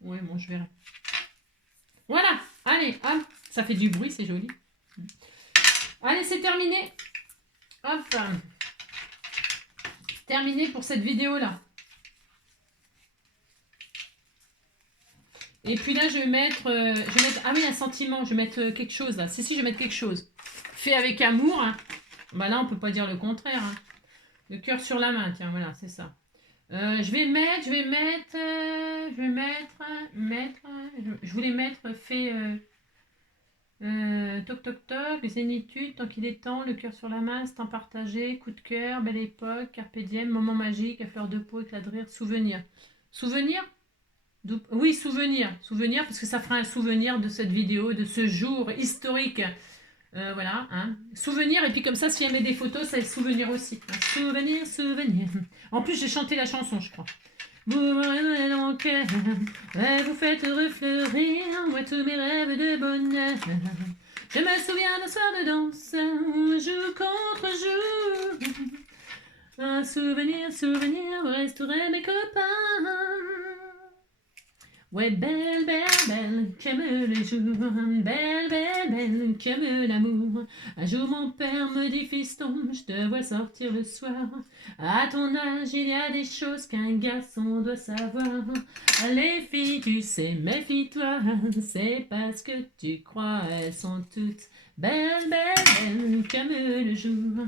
Ouais, bon, je verrai. Voilà, allez, hop, ça fait du bruit, c'est joli. Allez, c'est terminé. Hop, terminé pour cette vidéo-là. Et puis là, je vais mettre, ah oui, un sentiment, je vais mettre quelque chose là. Si, je vais mettre quelque chose. Fait avec amour. Hein. Bah là, on peut pas dire le contraire. Hein. Le cœur sur la main, tiens, voilà, c'est ça. Je voulais mettre fait toc toc toc, les zénitudes, tant qu'il est temps, le cœur sur la main, instant partagé, coup de cœur, belle époque, carpe diem, moment magique, à fleur de peau, éclat de rire, souvenir. Souvenir? Oui, souvenir, parce que ça fera un souvenir de cette vidéo, de ce jour historique. Voilà, hein. Souvenir, et puis comme ça, si elle met des photos, ça est souvenir aussi. Souvenir. En plus, j'ai chanté la chanson, je crois. Vous m'aurez dans le cœur, vous faites refleurir, moi tous mes rêves de bonheur. Je me souviens d'un soir de danse, jour contre jour. Un souvenir, vous resterez mes copains. Ouais, belle, belle, belle, comme le jour, belle, belle, belle, comme l'amour. Un jour mon père me dit, fiston, je te vois sortir le soir. À ton âge, il y a des choses qu'un garçon doit savoir. Les filles, tu sais, méfie-toi, c'est parce que tu crois, elles sont toutes belles, belles, belles, comme le jour.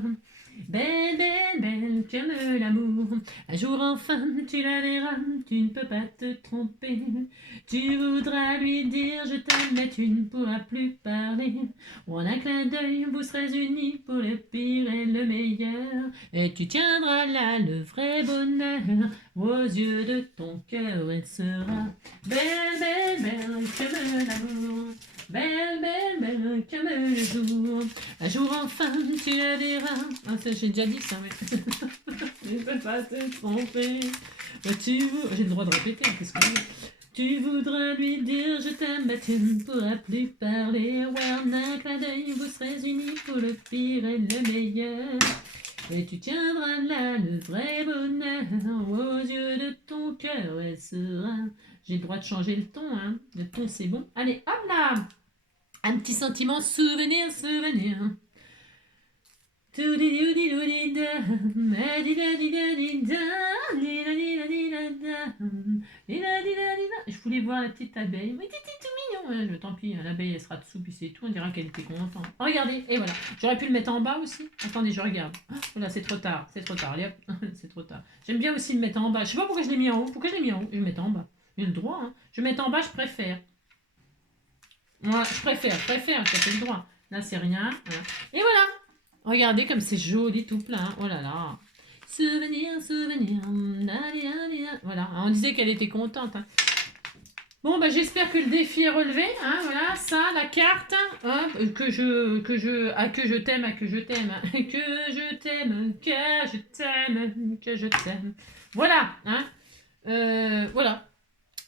Belle, belle, belle, comme l'amour. Un jour enfin, tu la verras, tu ne peux pas te tromper. Tu voudras lui dire je t'aime, mais tu ne pourras plus parler. En un clin d'œil, vous serez unis pour le pire et le meilleur. Et tu tiendras là le vrai bonheur. Aux yeux de ton cœur, elle sera belle, belle, belle, comme l'amour. Belle, belle, belle, comme le jour. Un jour enfin, tu la verras. Ah, ça, j'ai déjà dit ça, mais. Tu ne peux pas te tromper. J'ai le droit de répéter, qu'est-ce que tu voudras lui dire je t'aime, mais tu ne pourras plus parler. Ouais, en un clin d'œil, vous serez unis pour le pire et le meilleur. Et tu tiendras là le vrai bonheur. Aux yeux de ton cœur, elle sera. J'ai le droit de changer le ton, hein. Le ton, c'est bon. Allez, hop là! Un petit sentiment, souvenir, souvenir. Je voulais voir la petite abeille. Mais t'étais tout mignon. Tant pis, l'abeille elle sera dessous, puis c'est tout. On dira qu'elle était contente. Regardez, et voilà. J'aurais pu le mettre en bas aussi. Attendez, je regarde. Voilà, c'est trop tard. C'est trop tard. Allez, hop. C'est trop tard. J'aime bien aussi le mettre en bas. Je sais pas pourquoi je l'ai mis en haut. Pourquoi je l'ai mis en haut? Je vais le mettre en bas. J'ai le droit. Hein. Je vais mettre en bas, je préfère. Moi, je préfère. Ça fait le droit. Là, c'est rien. Voilà. Et voilà. Regardez comme c'est joli tout plein. Oh là là. Souvenir, souvenir. Voilà. On disait qu'elle était contente. Hein. Bon, bah, j'espère que le défi est relevé. Hein. Voilà, ça, la carte. Hop, que je t'aime, que je t'aime. Que je t'aime, que je t'aime, que je t'aime. Voilà. Hein. Voilà.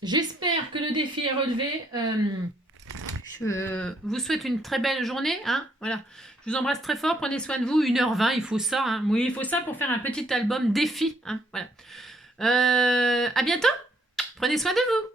J'espère que le défi est relevé. Je vous souhaite une très belle journée. Hein. Voilà. Je vous embrasse très fort, prenez soin de vous, 1h20, il faut ça. Hein. Oui, il faut ça pour faire un petit album défi. Hein. Voilà. À bientôt, prenez soin de vous.